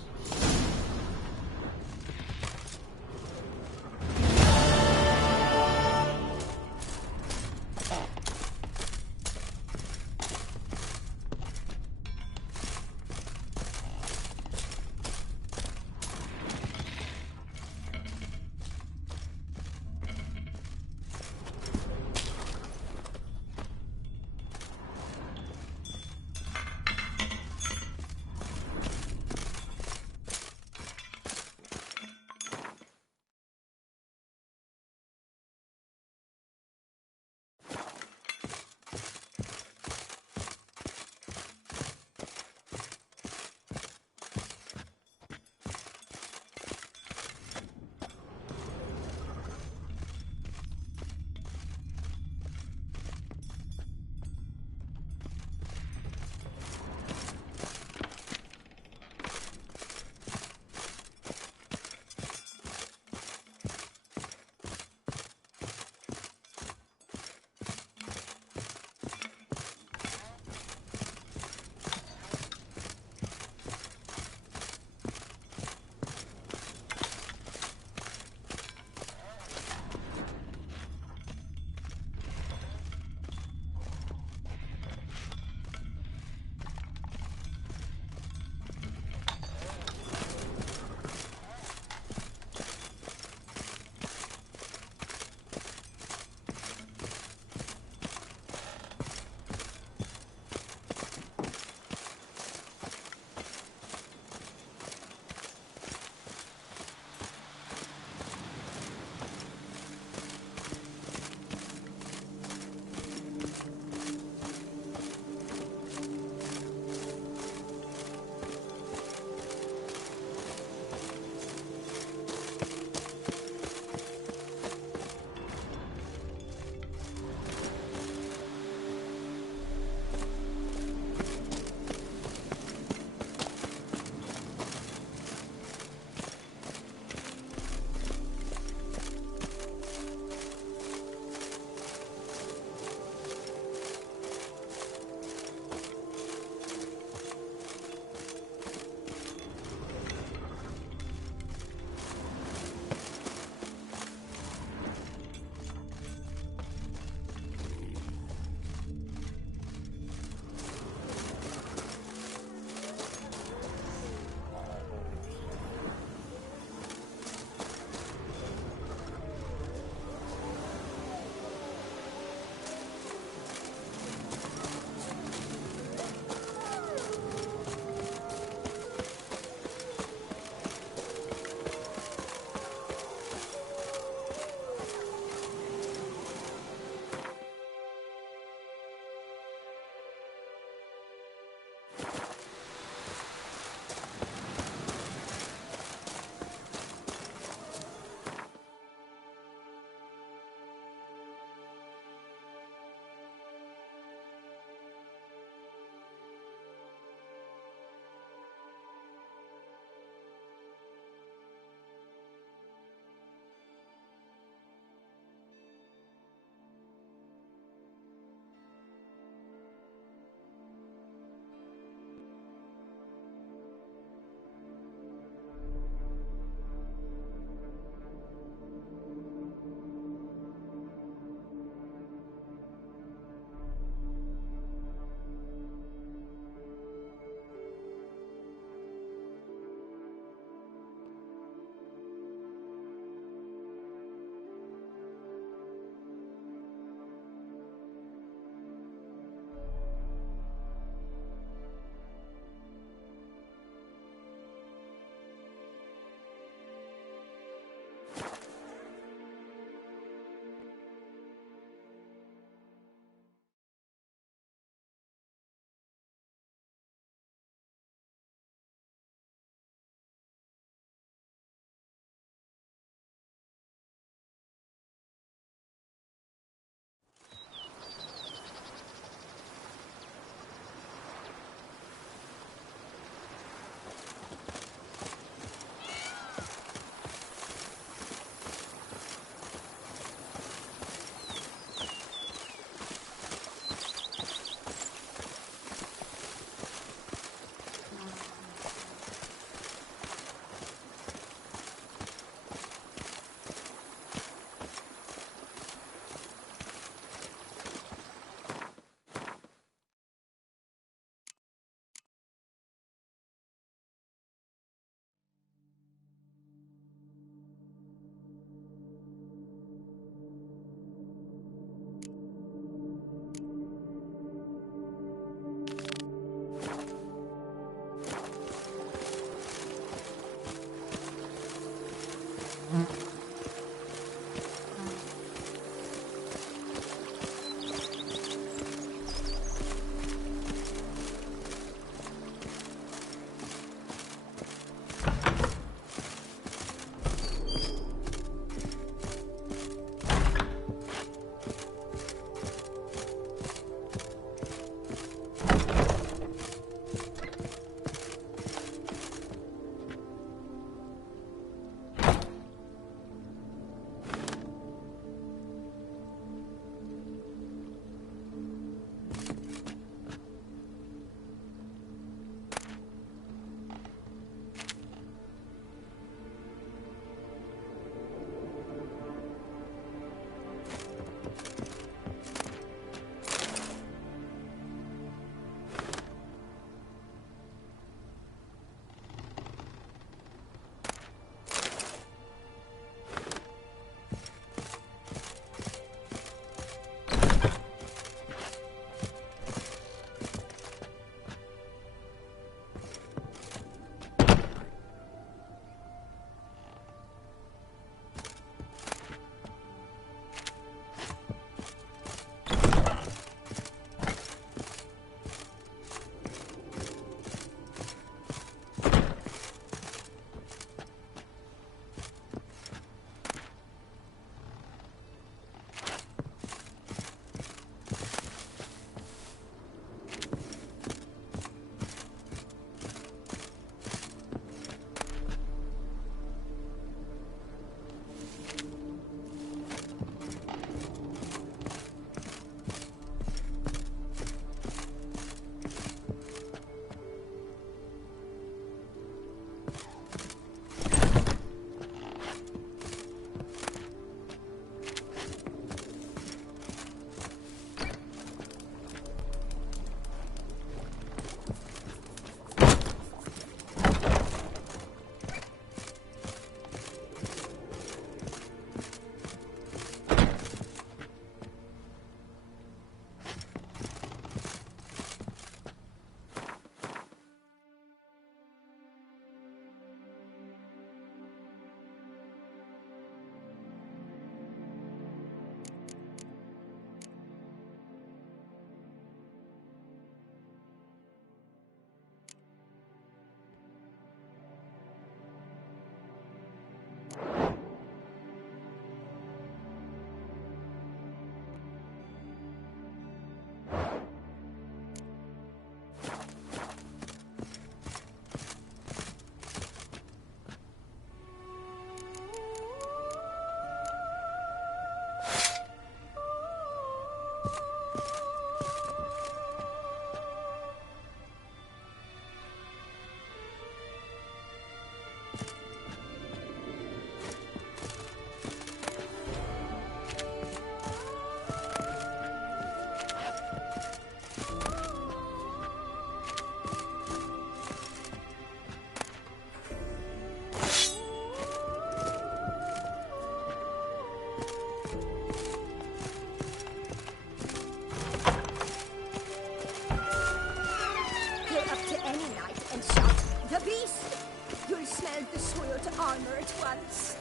Armor at once.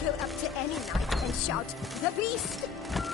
Go up to any knight and shout, "The Beast!"